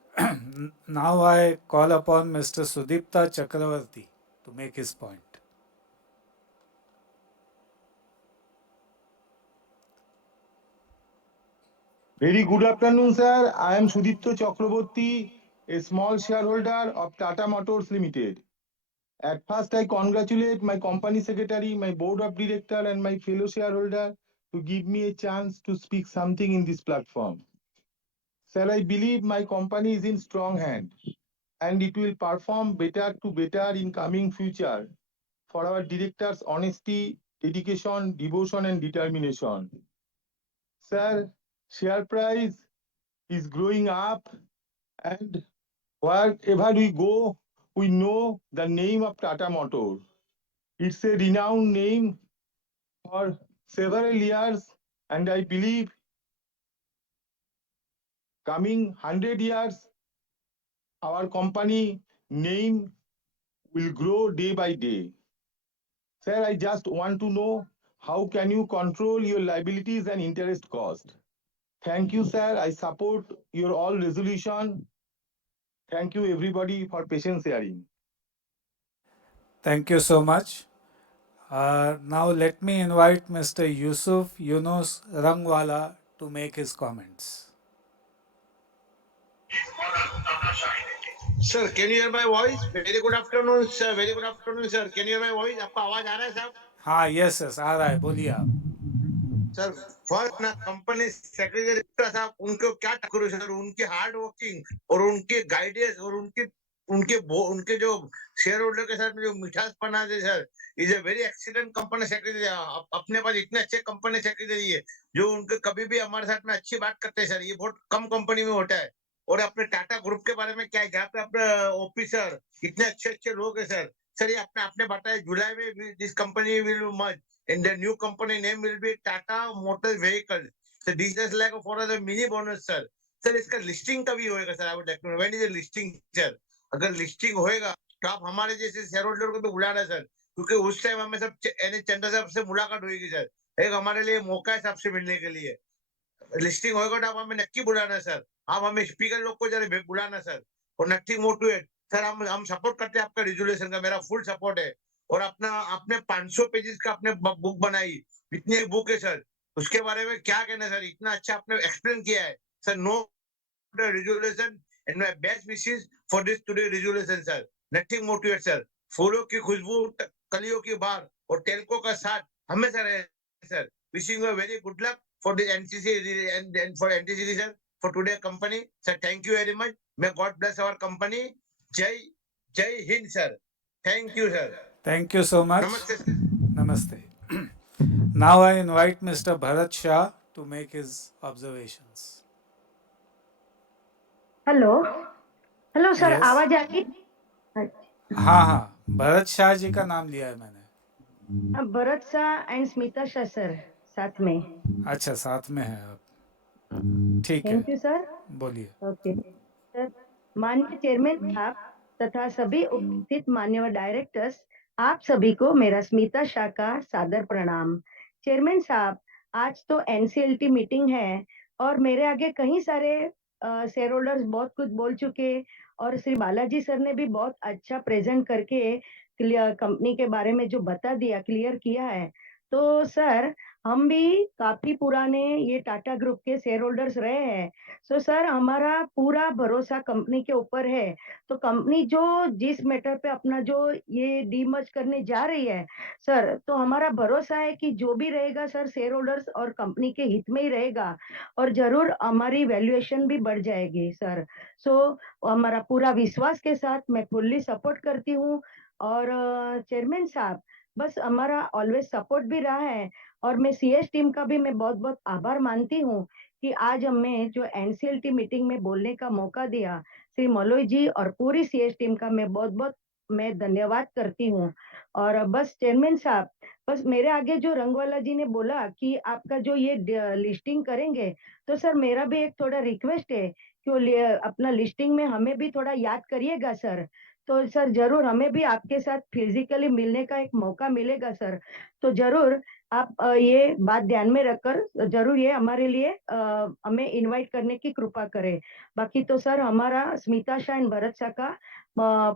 Now I call upon Mr. Sudipta Chakravarti to make his point. Very good afternoon, sir. I am Sudipta Chakraborty, a small shareholder of Tata Motors Limited. At first, I congratulate my company secretary, my board of director, and my fellow shareholder to give me a chance to speak something in this platform. Sir, I believe my company is in strong hand and it will perform better to better in coming future for our directors' honesty, dedication, devotion, and determination. Sir, share price is growing up, and wherever we go, we know the name of Tata Motors. It's a renowned name for several years, and I believe coming 100 years, our company name will grow day by day. Sir, I just want to know how can you control your liabilities and interest cost? Thank you, sir. I support your all resolution. Thank you, everybody, for patient hearing. Thank you so much. Now let me invite Mr. Yusuf Yunus Rangwala to make his comments. Sir, can you hear my voice? Very good afternoon, sir. Very good afternoon, sir. Can you hear my voice? आपका आवाज आ रहा है साहब? हाँ, yes, आ रहा है, बोलिए आप. सर फर्स्ट ना कंपनी सेक्रेटरी साहब उनको क्या करूँ सर, उनकी हार्ड वर्किंग और उनके गाइडेंस और उनके जो शेयर होल्डर के साथ जो मिठास बना दे sir, is a very excellent company secretary. अपने पास इतने अच्छे कंपनी सेक्रेटरी है जो उनके कभी भी हमारे साथ में अच्छी बात करते हैं सर. ये बहुत कम कंपनी में होता है. और अपने टाटा ग्रुप के बारे में क्या है, जहाँ पे अपने ऑफिसर इतने अच्छे अच्छे लोग हैं सर. सर ये आपने बताया जुलाई में this company will merge and the new company name will be Tata Motor Vehicle. So this is like for the mini bonus, sir. Sir इसका लिस्टिंग कभी होएगा sir? I would like to know when is the listing sir. अगर listing होएगा तो आप हमारे जैसे share holder को भी बुलाना सर, क्योंकि उस टाइम हमें सब चंद्र साहब से मुलाकात होगी सर. एक हमारे लिए मौका है सबसे मिलने के लिए. लिस्टिंग होएगा तो आप हमें नक्की बुलाना सर. आप हमें स्पीकर लोग को जरा बुलाना सर. और nothing more to it sir. हम सपोर्ट करते हैं आपका रिजोल्यूशन का, मेरा फुल सपोर्ट है. और अपना आपने 500 पेजेस का आपने बुक बनाई, इतनी बुक है सर. उसके बारे में क्या कहना सर? इतना अच्छा आपने एक्सप्लेन किया है sir. No resolution and my best wishes for this today resolution sir. Nothing more to it sir. फूलों की खुशबू कलियों की बार और टेल्को का साथ हमेशा रहे sir. Wishing you very good luck for the NCC and for NTC sir, for today company sir. Thank you very much. May God bless our company. Jai Hind sir. Thank you sir. Thank you so much. Namaste sir. Namaste. Now I invite Mr. Bharat Shah to make his observations. Hello hello sir, Yes. आवाज आ रही? हाँ हाँ, भरत शाह जी का नाम लिया है मैंने. Bharat Shah and Smita Shah sir साथ में. अच्छा, साथ में है आप. ठीक है, थैंक यू सर. बोलिए. Okay sir. माननीय चेयरमैन साहब तथा सभी उपस्थित मान्यवर डायरेक्टर्स, आप सभी को मेरा स्मिता शाह का सादर प्रणाम. चेयरमैन साहब, आज तो एनसीएलटी मीटिंग है और मेरे आगे कई सारे शेयर होल्डर्स बहुत कुछ बोल चुके और श्री बालाजी सर ने भी बहुत अच्छा प्रेजेंट करके कंपनी के बारे में जो बता दिया, क्लियर किया है. तो सर, हम भी काफी पुराने ये टाटा ग्रुप के शेयर होल्डर्स रहे हैं. सो सर, हमारा पूरा भरोसा कंपनी के ऊपर है. तो कंपनी जो जिस मैटर पे अपना जो ये डीमर्ज करने जा रही है सर, तो हमारा भरोसा है कि जो भी रहेगा सर, शेयर होल्डर्स और कंपनी के हित में ही रहेगा और जरूर हमारी वैल्यूएशन भी बढ़ जाएगी सर. सो हमारा पूरा विश्वास के साथ मैं फुल्ली सपोर्ट करती हूँ. और चेयरमैन साहब, बस हमारा ऑलवेज सपोर्ट भी रहा है और मैं सीएस टीम का भी मैं बहुत बहुत आभार मानती हूँ कि आज हमें जो एनसीएलटी मीटिंग में बोलने का मौका दिया, श्री मलोई जी और पूरी सीएस टीम का मैं बहुत-बहुत मैं धन्यवाद करती हूँ। और बस चेयरमैन साहब, बस मेरे आगे जो रंगवाला जी ने बोला कि आपका जो ये लिस्टिंग करेंगे, तो सर मेरा भी एक थोड़ा रिक्वेस्ट है कि वो अपना लिस्टिंग में हमें भी थोड़ा याद करिएगा सर। तो सर ज़रूर हमें भी आपके साथ फिज़िकली मिलने का एक मौका मिलेगा सर। तो ज़रूर आप ये बात ध्यान में रखकर ज़रूर ये हमारे लिए हमें इनवाइट करने की कृपा करें। बाकी तो सर हमारा स्मिता शाह एंड भरत शाह का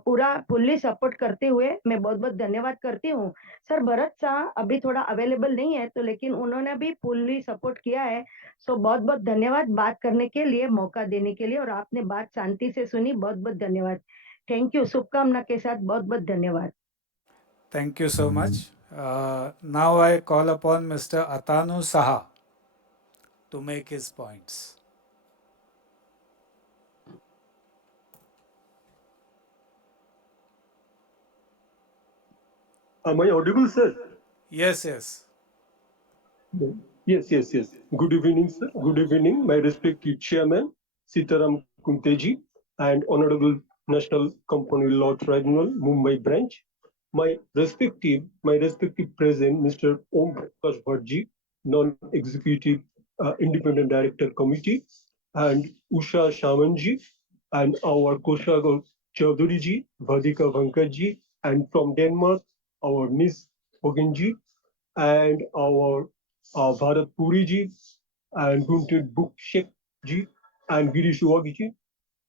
पूरा फुल्ली सपोर्ट करते हुए मैं बहुत-बहुत धन्यवाद करती हूँ। सर भरत शाह अभी थोड़ा अवेलेबल नहीं है, तो लेकिन उन्होंने भी फुल्ली सपोर्ट किया है। सो बहुत-बहुत धन्यवाद बात करने के लिए, मौका देने के लिए और आपने बात शांति से सुनी, बहुत-बहुत धन्यवाद। थैंक यू, शुभकामना के साथ बहुत-बहुत धन्यवाद। Thank you so much. Now I call upon Mr. Atanu Saha to make his points. Am I audible, sir? Yes, yes. Yes. Good evening, sir. Good evening, my respected chairman, Sitaram Kunteji, and Honorable National Company Law Tribunal, Mumbai branch. My respective president, Mr. Om Prakash Bhattji, non-executive independent director committee, and Usha Shamanji, and our Koshagal Chaudharyji, Vadika Vankaji, and from Denmark, our Miss Hogenji, and our Bharat Puri ji, and Gunted Bukshek ji, and Girish Wagiji,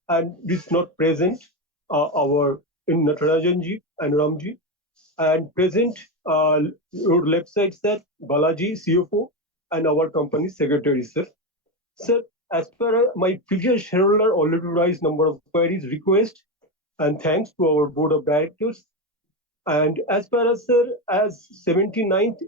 and this not present, our Natarajan ji and Ramji, and present your left side, sir, Balaji, CFO, and our company secretary, sir. Sir, as per my previous shareholder already raised number of queries, request, and thanks to our board of directors. And as far as, sir, as 79th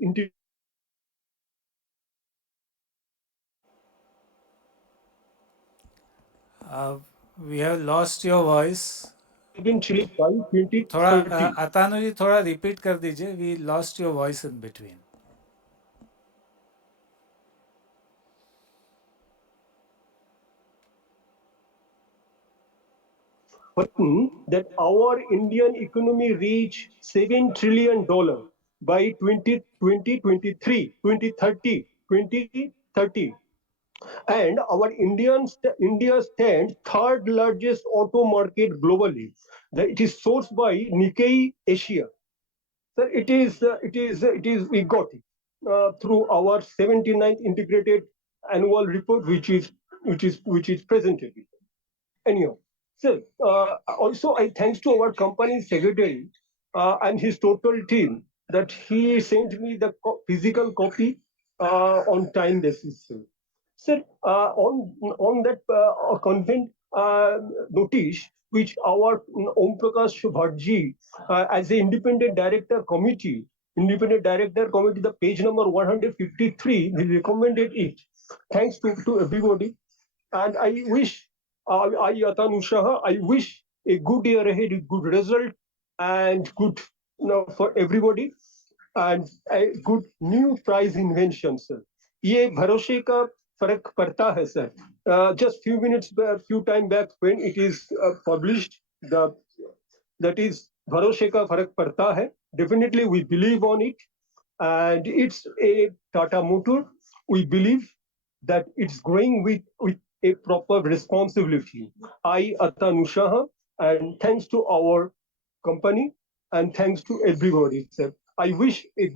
We have lost your voice. थोड़ा 2030. अतानु जी थोड़ा repeat कर दीजिए. We lost your voice in between. That our Indian economy reach $7 trillion by 2023, 2030. And our India stands third largest auto market globally. It is sourced by Nikkei Asia. So we got it through our 79th integrated annual report, which is presented. Anyhow, sir, also I thanks to our company secretary and his total team that he sent me the physical copy on time basis. Sir, on that convent notice, which our Om Prakash Bhattji, as the independent director committee, the page number 153, he recommended it. Thanks to everybody, and I wish, Atanu Shah, I wish a good year ahead, a good result, and good for everybody, and a good new prize invention, sir. ये भरोसे का फर्क पड़ता है, sir. Just few time back when it is published, that is भरोसे का फर्क पड़ता है. Definitely we believe on it, and it's a Tata Motor. We believe that it's growing with a proper responsibility. I, Atanu Shah, and thanks to our company and thanks to everybody, sir. I wish we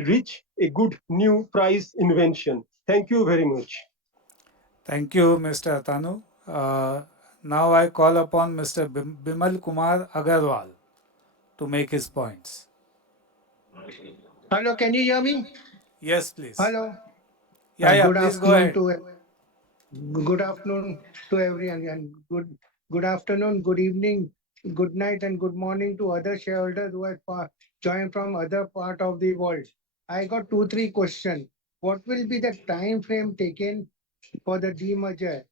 reach a good new prize invention. Thank you very much. Thank you, Mr. Atanu. Now I call upon Mr. Bimal Kumar Agarwal to make his points. Hello, can you hear me? Yes, please. Hello. Yeah, Good please go afternoon ahead. good afternoon to everyone, and good afternoon, good evening, good night, and good morning to other shareholders who have joined from other part of the world. I got 3 questions. What will be the time frame taken for the demerger,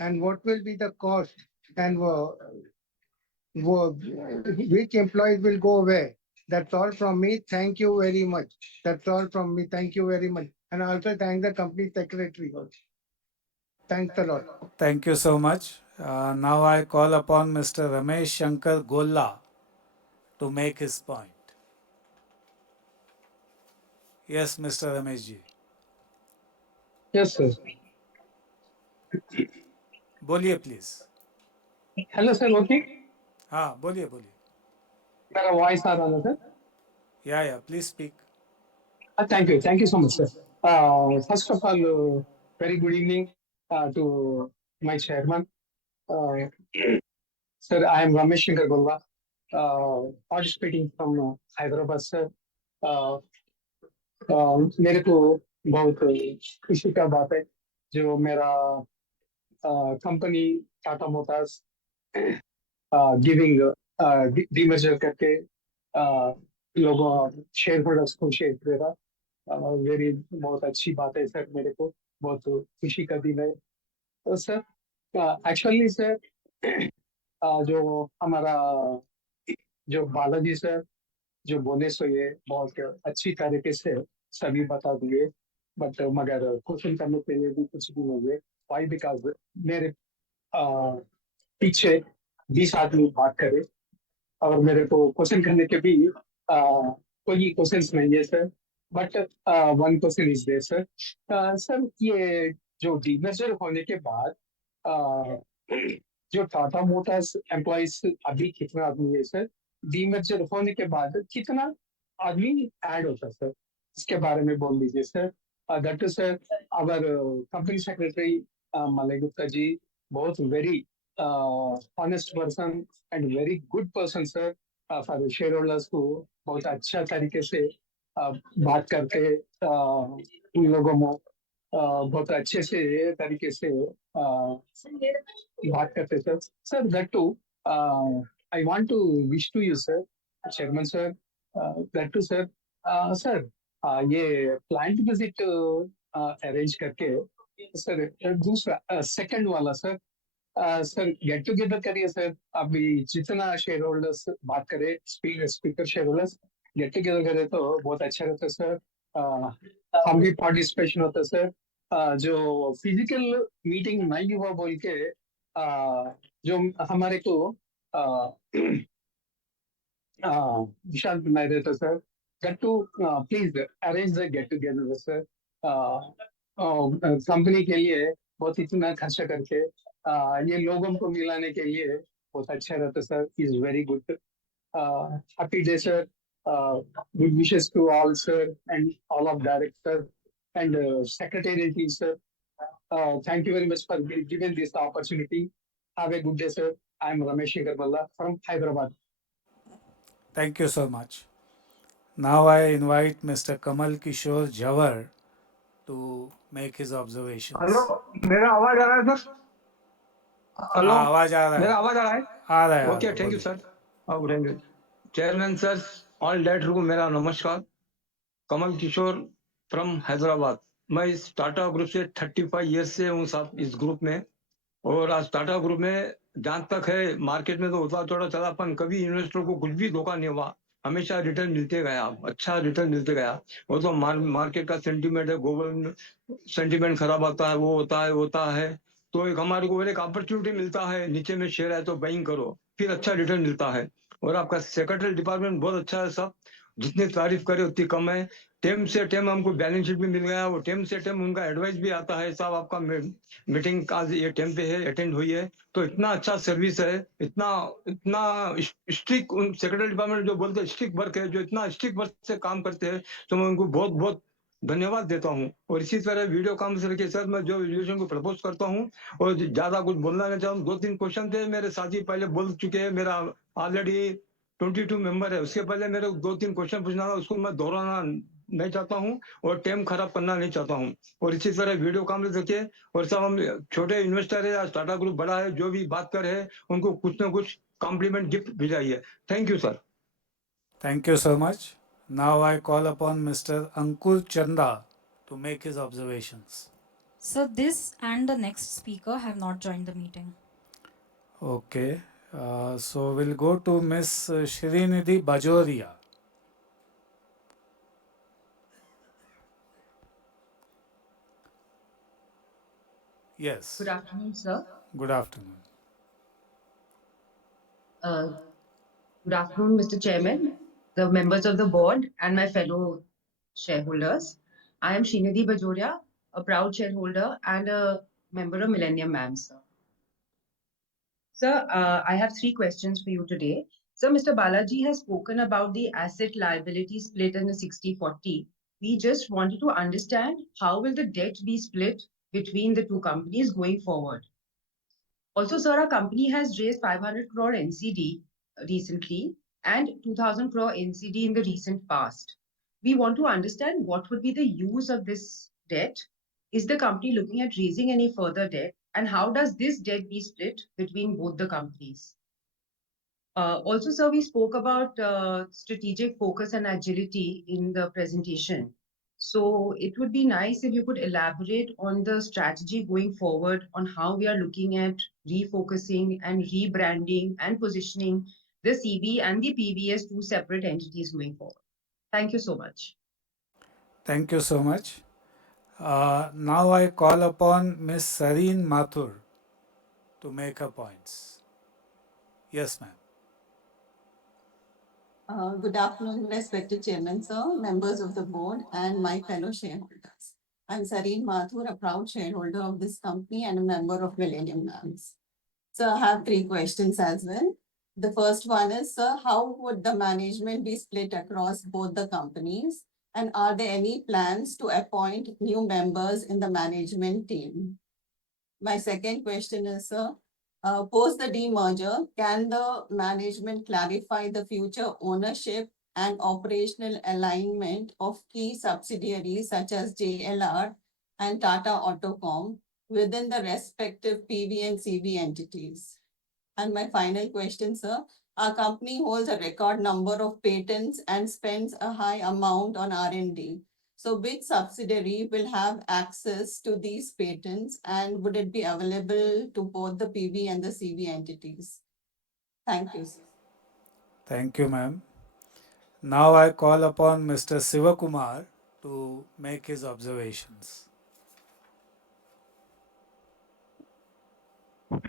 and what will be the cost, and which employees will go away? That's all from me. Thank you very much. That's all from me. Thank you very much. And I also thank the company secretary also. Thanks a lot. Thank you so much. Now I call upon Mr. Ramesh Shankar Golla to make his point. Yes, Mr. Ramesh ji. Yes, sir. बोलिए please. Hello sir, okay. हाँ बोलिए बोलिए. मेरा voice आ रहा है sir. या please speak. Thank you so much, sir. First of all, very good evening to my chairman. Uh, Sir, I am Ramesh Shankar Golla, participating from Hyderabad, sir. Uh, मेरे को बहुत खुशी का बात है जो मेरा company Tata Motors giving demerger करके लोगों शेयर होल्डर्स को शेयर करेगा. वेरी बहुत अच्छी बात है सर. मेरे को बहुत खुशी का दिन है. तो सर एक्चुअली सर जो हमारा जो बालाजी सर जो बोले सो ये बहुत अच्छी तरीके से सभी बता दिए. बट मगर क्वेश्चन करने के लिए भी कुछ भी नहीं है. वाई बिकॉज मेरे पीछे 20 आदमी बात करे और मेरे को क्वेश्चन करने के भी कोई क्वेश्चन नहीं है sir. But one question is there sir. Sir ये जो डीमर्जर होने के बाद जो टाटा मोटर्स एम्प्लॉइज अभी कितना आदमी है सर. डीमर्जर होने के बाद कितना आदमी ऐड होता है सर. इसके बारे में बोल दीजिए sir. That is sir our company secretary Malay Gupta ji बहुत very honest person and very good person sir. For shareholders को बहुत अच्छा तरीके से बात करके उन लोगों को बहुत अच्छे से तरीके से बात करते sir. Sir that too I want to wish to you sir chairman sir. That too sir sir ये प्लांट विजिट अरेंज करके सर दूसरा सेकंड वाला सर सर गेट टुगेदर करिए सर. अभी जितना शेयर होल्डर्स बात करे speaker shareholders get together करे तो बहुत अच्छा रहता है सर. हम भी पार्टिसिपेशन होता है सर. जो फिजिकल मीटिंग नहीं हुआ बोल के जो हमारे को विशाल नहीं रहता sir. Get to please arrange the get together sir. Company के लिए बहुत इतना खर्चा करके ये लोगों को मिलाने के लिए बहुत अच्छा रहता sir. Is very good. Happy day sir. Good wishes to all sir and all of director and secretariat team sir. Thank you very much for giving this opportunity. Have a good day sir. I am Ramesh Shankar Golla from Hyderabad. Thank you so much. Now I invite Mr. Kamal Kishore Jawar to make his observations. Hello, मेरा आवाज आ रहा है sir. Hello, हाँ आवाज आ रहा है. मेरा आवाज आ रहा है. आ रहा है. Okay, thank you sir. Thank you chairman sir. All director को मेरा नमस्कार. कमल किशोर फ्रॉम हैदराबाद. मैं इस टाटा ग्रुप से 35 ईयर्स से हूँ साहब इस ग्रुप में. और आज टाटा ग्रुप में जहां तक है मार्केट में तो उतार चढ़ाव चला, पर कभी इन्वेस्टर को कुछ भी धोखा नहीं हुआ. हमेशा रिटर्न मिलते गया, अच्छा रिटर्न मिलते गया. वो तो मार्केट का सेंटीमेंट है, ग्लोबल सेंटीमेंट खराब आता है, वो होता है. तो एक हमारे को एक अपॉर्चुनिटी मिलता है, नीचे में शेयर है तो बाइंग करो, फिर अच्छा रिटर्न मिलता है. और आपका सेक्रेटरी डिपार्टमेंट बहुत अच्छा है साहब. जितनी तारीफ करे उतनी कम है. टेम से टेम हमको बैलेंस शीट भी मिल गया. वो टेम से टेम उनका एडवाइस भी आता है. साहब आपका मीटिंग का ये टेम पे है, अटेंड हुई है. तो इतना अच्छा सर्विस है, इतना इतना स्ट्रिक्ट सेक्रेटरी डिपार्टमेंट जो बोलते हैं स्ट्रिक्ट वर्क है, जो इतना स्ट्रिक्ट वर्क से काम करते हैं, तो मैं उनको बहुत बहुत धन्यवाद देता हूँ. और इसी तरह वीडियो कॉन्फ्रेंस के साथ मैं जो रिजोल्यूशन को प्रपोज करता हूँ. और ज्यादा कुछ बोलना नहीं चाहूँ. 2-3 क्वेश्चन थे, मेरे साथी पहले बोल चुके हैं. मेरा ऑलरेडी 22 मेंबर है, उसके पहले मेरे 2-3 क्वेश्चन पूछना था, उसको मैं दोहराना नहीं चाहता हूँ और टाइम खराब करना नहीं चाहता हूँ. और इसी तरह वीडियो कॉन्फ्रेंस रखिए. और सब हम छोटे इन्वेस्टर है, आज टाटा ग्रुप बड़ा है, जो भी बात कर रहे हैं उनको कुछ ना कुछ कॉम्प्लीमेंट गिफ्ट भिजाइए. Thank you sir. Thank you so much. Now I call upon Mr. Ankur Chanda to make his observations. So this and the next speaker have not joined the meeting. Okay. So we'll go to Miss Shrinidhi Bajoria. Yes. Good afternoon, sir. Good afternoon. Uh, Good afternoon, Mr. Chairman, the members of the board, and my fellow shareholders. I am Srinidhi Bajoria, a proud shareholder and a member of Millennium MAM, sir. Sir, I have three questions for you today. So, Mr. Balaji has spoken about the asset liability split in the 60-40. We just wanted to understand how will the debt be split between the two companies going forward. Also, sir, our company has raised 500 crore NCD recently and 2000 crore NCD in the recent past. We want to understand what would be the use of this debt. Is the company looking at raising any further debt? And how does this debt be split between both the companies? Also, sir, we spoke about strategic focus and agility in the presentation. So it would be nice if you could elaborate on the strategy going forward on how we are looking at refocusing and rebranding and positioning the CB and the PB as two separate entities going forward. Thank you so much. Thank you so much. Now I call upon Ms. Sareen Mathur to make her points. Yes, ma'am. Good afternoon, respected Chairman, sir, members of the board, and my fellow shareholders. I'm Sareen Mathur, a proud shareholder of this company and a member of Millennium Mams. So I have three questions as well. The first one is, sir, how would the management be split across both the companies? And are there any plans to appoint new members in the management team? My second question is, sir, post the demerger, can the management clarify the future ownership and operational alignment of key subsidiaries such as JLR and Tata Autocom within the respective PV and CV entities? And my final question, sir, our company holds a record number of patents and spends a high amount on R&D. So which subsidiary will have access to these patents, and would it be available to both the PV and the CV entities? Thank you, sir. Thank you, ma'am. Now I call upon Mr. Sivakumar to make his observations.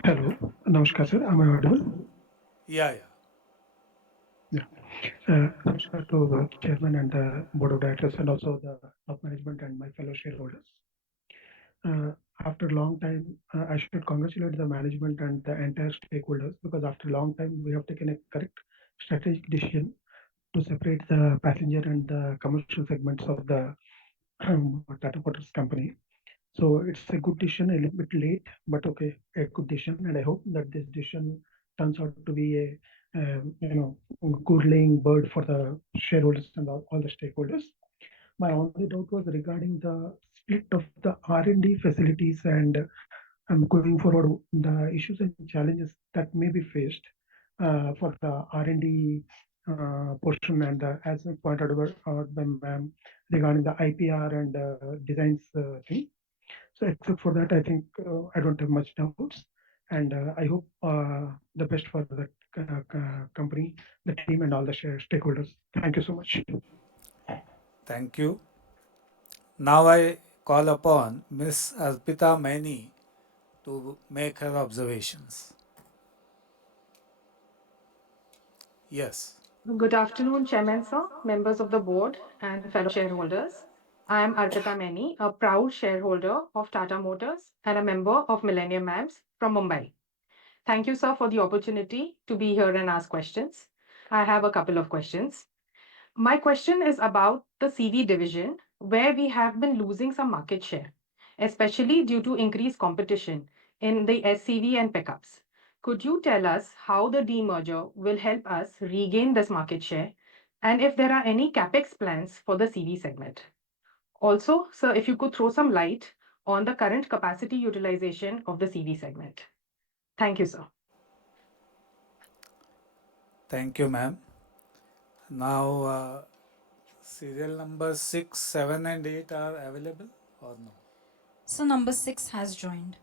Hello, Namaskar sir, am I audible? Yeah. Namaskar to the chairman and the board of directors and also the top management and my fellow shareholders. After a long time, I should congratulate the management and the entire stakeholders because after a long time, we have taken a correct strategic decision to separate the passenger and the commercial segments of the Tata Motors company. So it's a good decision, a little bit late, but okay, a good decision. And I hope that this decision turns out to be a good laying bird for the shareholders and all the stakeholders. My only doubt was regarding the split of the R&D facilities and going forward, the issues and challenges that may be faced for the R&D portion and as pointed out by ma'am regarding the IPR and designs thing. So except for that, I think I don't have much doubts, and I hope the best for the company, the team, and all the stakeholders. Thank you so much. Thank you. Now I call upon Ms. Arpita Maini to make her observations. Yes. Good afternoon, Chairman Sir, members of the board, and fellow shareholders. I am Arpita Meni, a proud shareholder of Tata Motors and a member of Millennium Mams from Mumbai. Thank you, sir, for the opportunity to be here and ask questions. I have a couple of questions. My question is about the CV division, where we have been losing some market share, especially due to increased competition in the SCV and pickups. Could you tell us how the demerger will help us regain this market share, and if there are any capex plans for the CV segment? Also, sir, if you could throw some light on the current capacity utilization of the CV segment. Thank you, sir. Thank you, ma'am. Now, serial number 6, 7, and 8 are available or no? So number 6 has joined.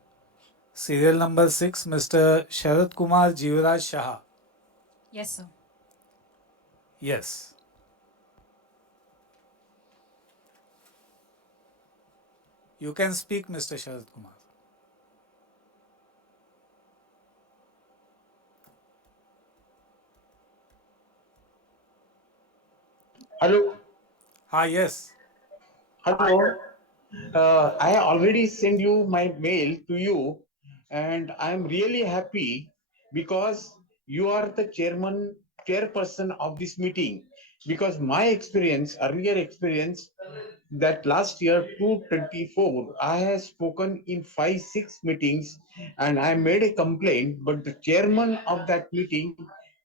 Serial number 6, Mr. Sharad Kumar Jivraj Shah. Yes, sir. Yes. You can speak, Mr. Sharad Kumar. Hello. Yes. Hello. I already sent you my mail to you, and I'm really happy because you are the chairperson of this meeting. Because my experience, earlier experience, that last year 2024, I have spoken in 5-6 meetings, and I made a complaint, but the chairman of that meeting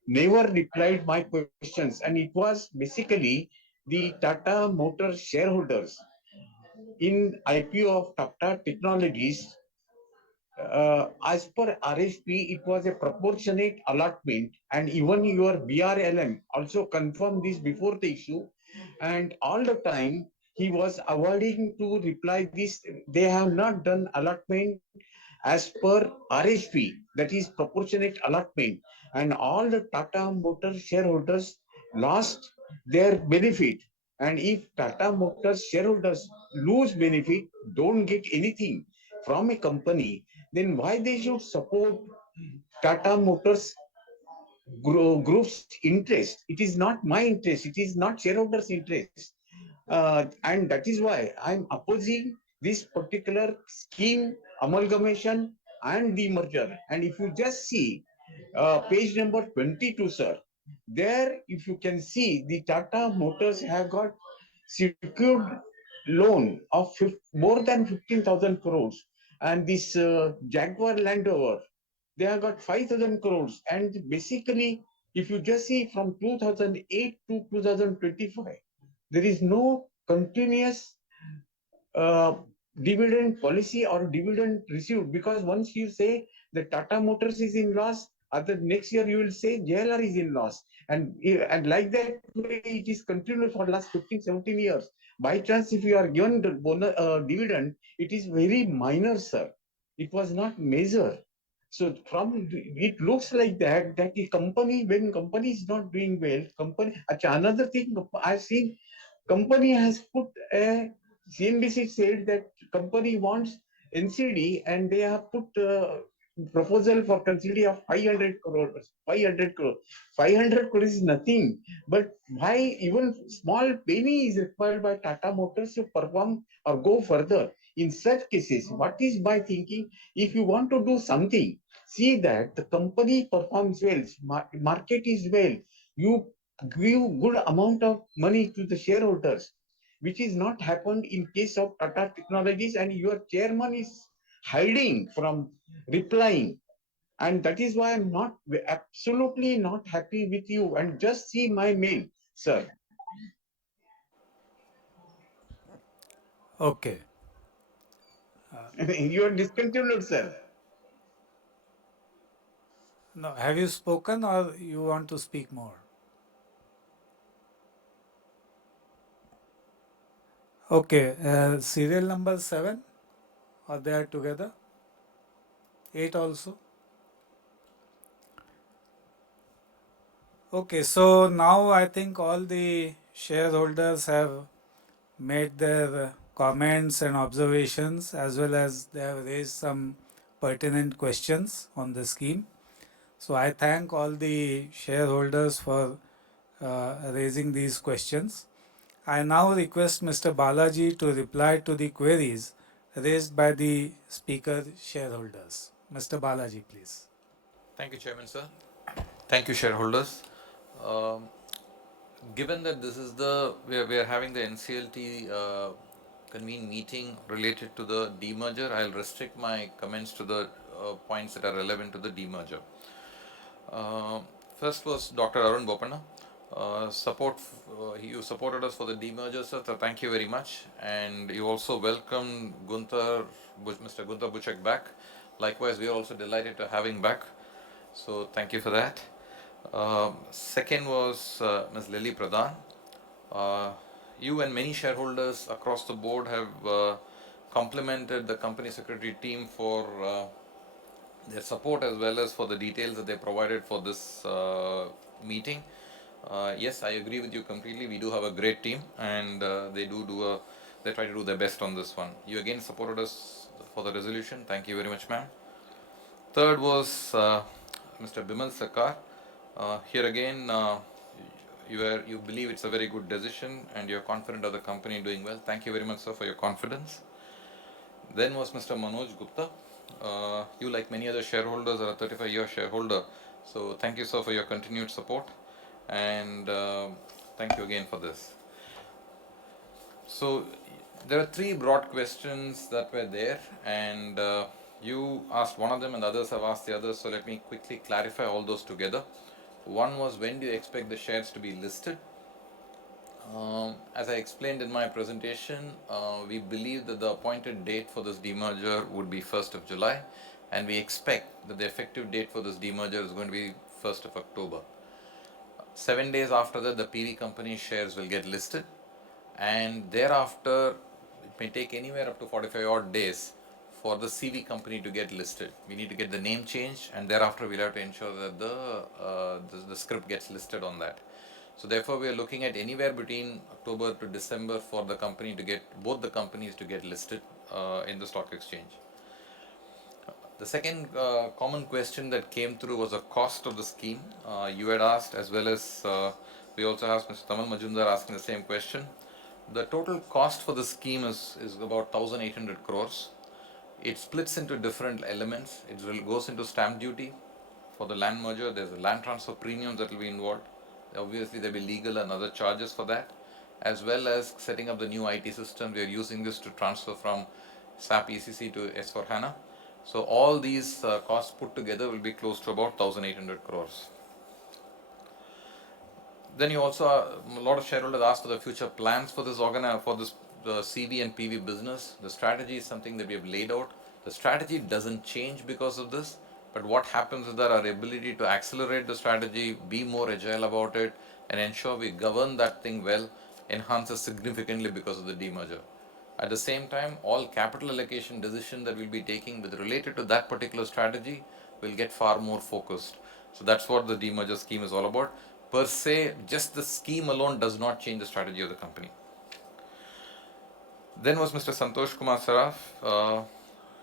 never replied my questions, and it was basically the Tata Motors shareholders in IPO of Tata Technologies. As per RSP, it was a proportionate allotment, and even your BRLM also confirmed this before the issue. And all the time, he was avoiding to reply this. They have not done allotment as per RSP, that is proportionate allotment, and all the Tata Motors shareholders lost their benefit. And if Tata Motors shareholders lose benefit, don't get anything from a company, then why they should support Tata Motors group's interest? It is not my interest. It is not shareholders' interest. And that is why I'm opposing this particular scheme, amalgamation, and demerger. And if you just see page number 22, sir, there, if you can see, the Tata Motors have got secured loan of more than 15,000 crores. And this Jaguar Land Rover, they have got 5,000 crores. And basically, if you just see from 2008 to 2025, there is no continuous uh, dividend policy or dividend received, because once you say the Tata Motors is in loss, other next year you will say JLR is in loss, and like that way it is continued for last 15-17 years. By chance, if you are given the dividend, it is very minor, sir. It was not major. So from it looks like that the company, when company is not doing well, company. Another thing I've seen, company has put a, CNBC said that company wants NCD, and they have put proposal for consideration of 500 crores. 500 crores. 500 crores is nothing. But why even small penny is required by Tata Motors to perform or go further? In such cases, what is my thinking? If you want to do something, see that the company performs well, market is well, you give good amount of money to the shareholders, which is not happened in case of Tata Technologies, and your chairman is hiding from replying. And that is why I'm not absolutely not happy with you. And just see my mail, sir. Okay. You are discontinued, sir. No, have you spoken or you want to speak more? Okay, serial number 7, or they are together? 8 also? Okay, so now I think all the shareholders have made their comments and observations, as well as they have raised some pertinent questions on the scheme. So I thank all the shareholders for raising these questions. I now request Mr. Balaji to reply to the queries raised by the speaker shareholders. Mr. Balaji, please. Thank you, Chairman, sir. Thank you, shareholders. Um, Given that this is we are having the NCLT convene meeting related to the demerger, I'll restrict my comments to the points that are relevant to the demerger. Uh, First was Dr. Arun Bopanna. You supported us for the demerger, sir. So thank you very much, and you also welcomed Mr. Gunther Buchek back. Likewise, we are also delighted to have him back. So thank you for that. Second was Ms. Lily Pradhan. Uh, you and many shareholders across the board have complimented the company secretary team for their support, as well as for the details that they provided for this meeting. Yes, I agree with you completely. We do have a great team, and they try to do their best on this one. You again supported us for the resolution. Thank you very much, ma'am. Third was Mr. Bimal Sarkar. Here again, you believe it's a very good decision and you're confident of the company doing well. Thank you very much, sir, for your confidence. Then was Mr. Manoj Gupta. You, like many other shareholders, are a 35-year shareholder. So thank you, sir, for your continued support, and thank you again for this. So there are three broad questions that were there, and you asked one of them and the others have asked the others. So let me quickly clarify all those together. One was, when do you expect the shares to be listed? As I explained in my presentation, we believe that the appointed date for this demerger would be 1st of July, and we expect that the effective date for this demerger is going to be 1st of October. 7 days after that, the PV company shares will get listed, and thereafter it may take anywhere up to 45 odd days for the CV company to get listed. We need to get the name changed, and thereafter we'll have to ensure that the script gets listed on that. So therefore we are looking at anywhere between October to December for the company to get, both the companies to get listed in the stock exchange. The second common question that came through was the cost of the scheme. You had asked, as well as we also asked Mr. Tamal Majumdar asking the same question. The total cost for the scheme is about 1,800 crores. It splits into different elements. It goes into stamp duty for the land merger. There's a land transfer premium that will be involved. Obviously, there will be legal and other charges for that, as well as setting up the new IT system. We are using this to transfer from SAP ECC to S4HANA. So all these costs put together will be close to about 1,800 crores. Then you also, a lot of shareholders asked for the future plans for this the CV and PV business. The strategy is something that we have laid out. The strategy doesn't change because of this, but what happens is that our ability to accelerate the strategy, be more agile about it, and ensure we govern that thing well enhances significantly because of the demerger. At the same time, all capital allocation decisions that we'll be taking with related to that particular strategy will get far more focused. So that's what the demerger scheme is all about. Per se, just the scheme alone does not change the strategy of the company. Then was Mr. Santosh Kumar Saraf.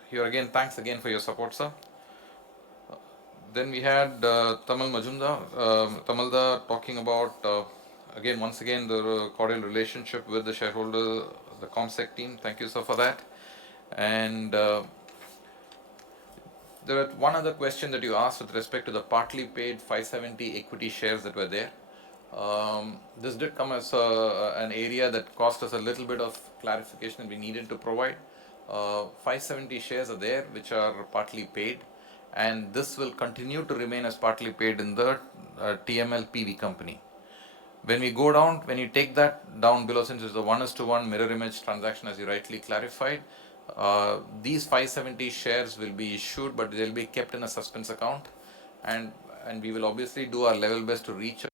Here again, thanks again for your support, sir. Then we had Tamal Tamalda talking about, again, once again, the cordial relationship with the shareholder, the ComSec team. Thank you, sir, for that. And there was one other question that you asked with respect to the partly paid 570 equity shares that were there. This did come as an area that cost us a little bit of clarification we needed to provide. 570 shares are there which are partly paid, and this will continue to remain as partly paid in the TML PV company. When we go down, when you take that down below, since it's a 1:1 mirror image transaction as you rightly clarified, these 570 shares will be issued, but they'll be kept in a suspense account, and we will obviously do our level best to reach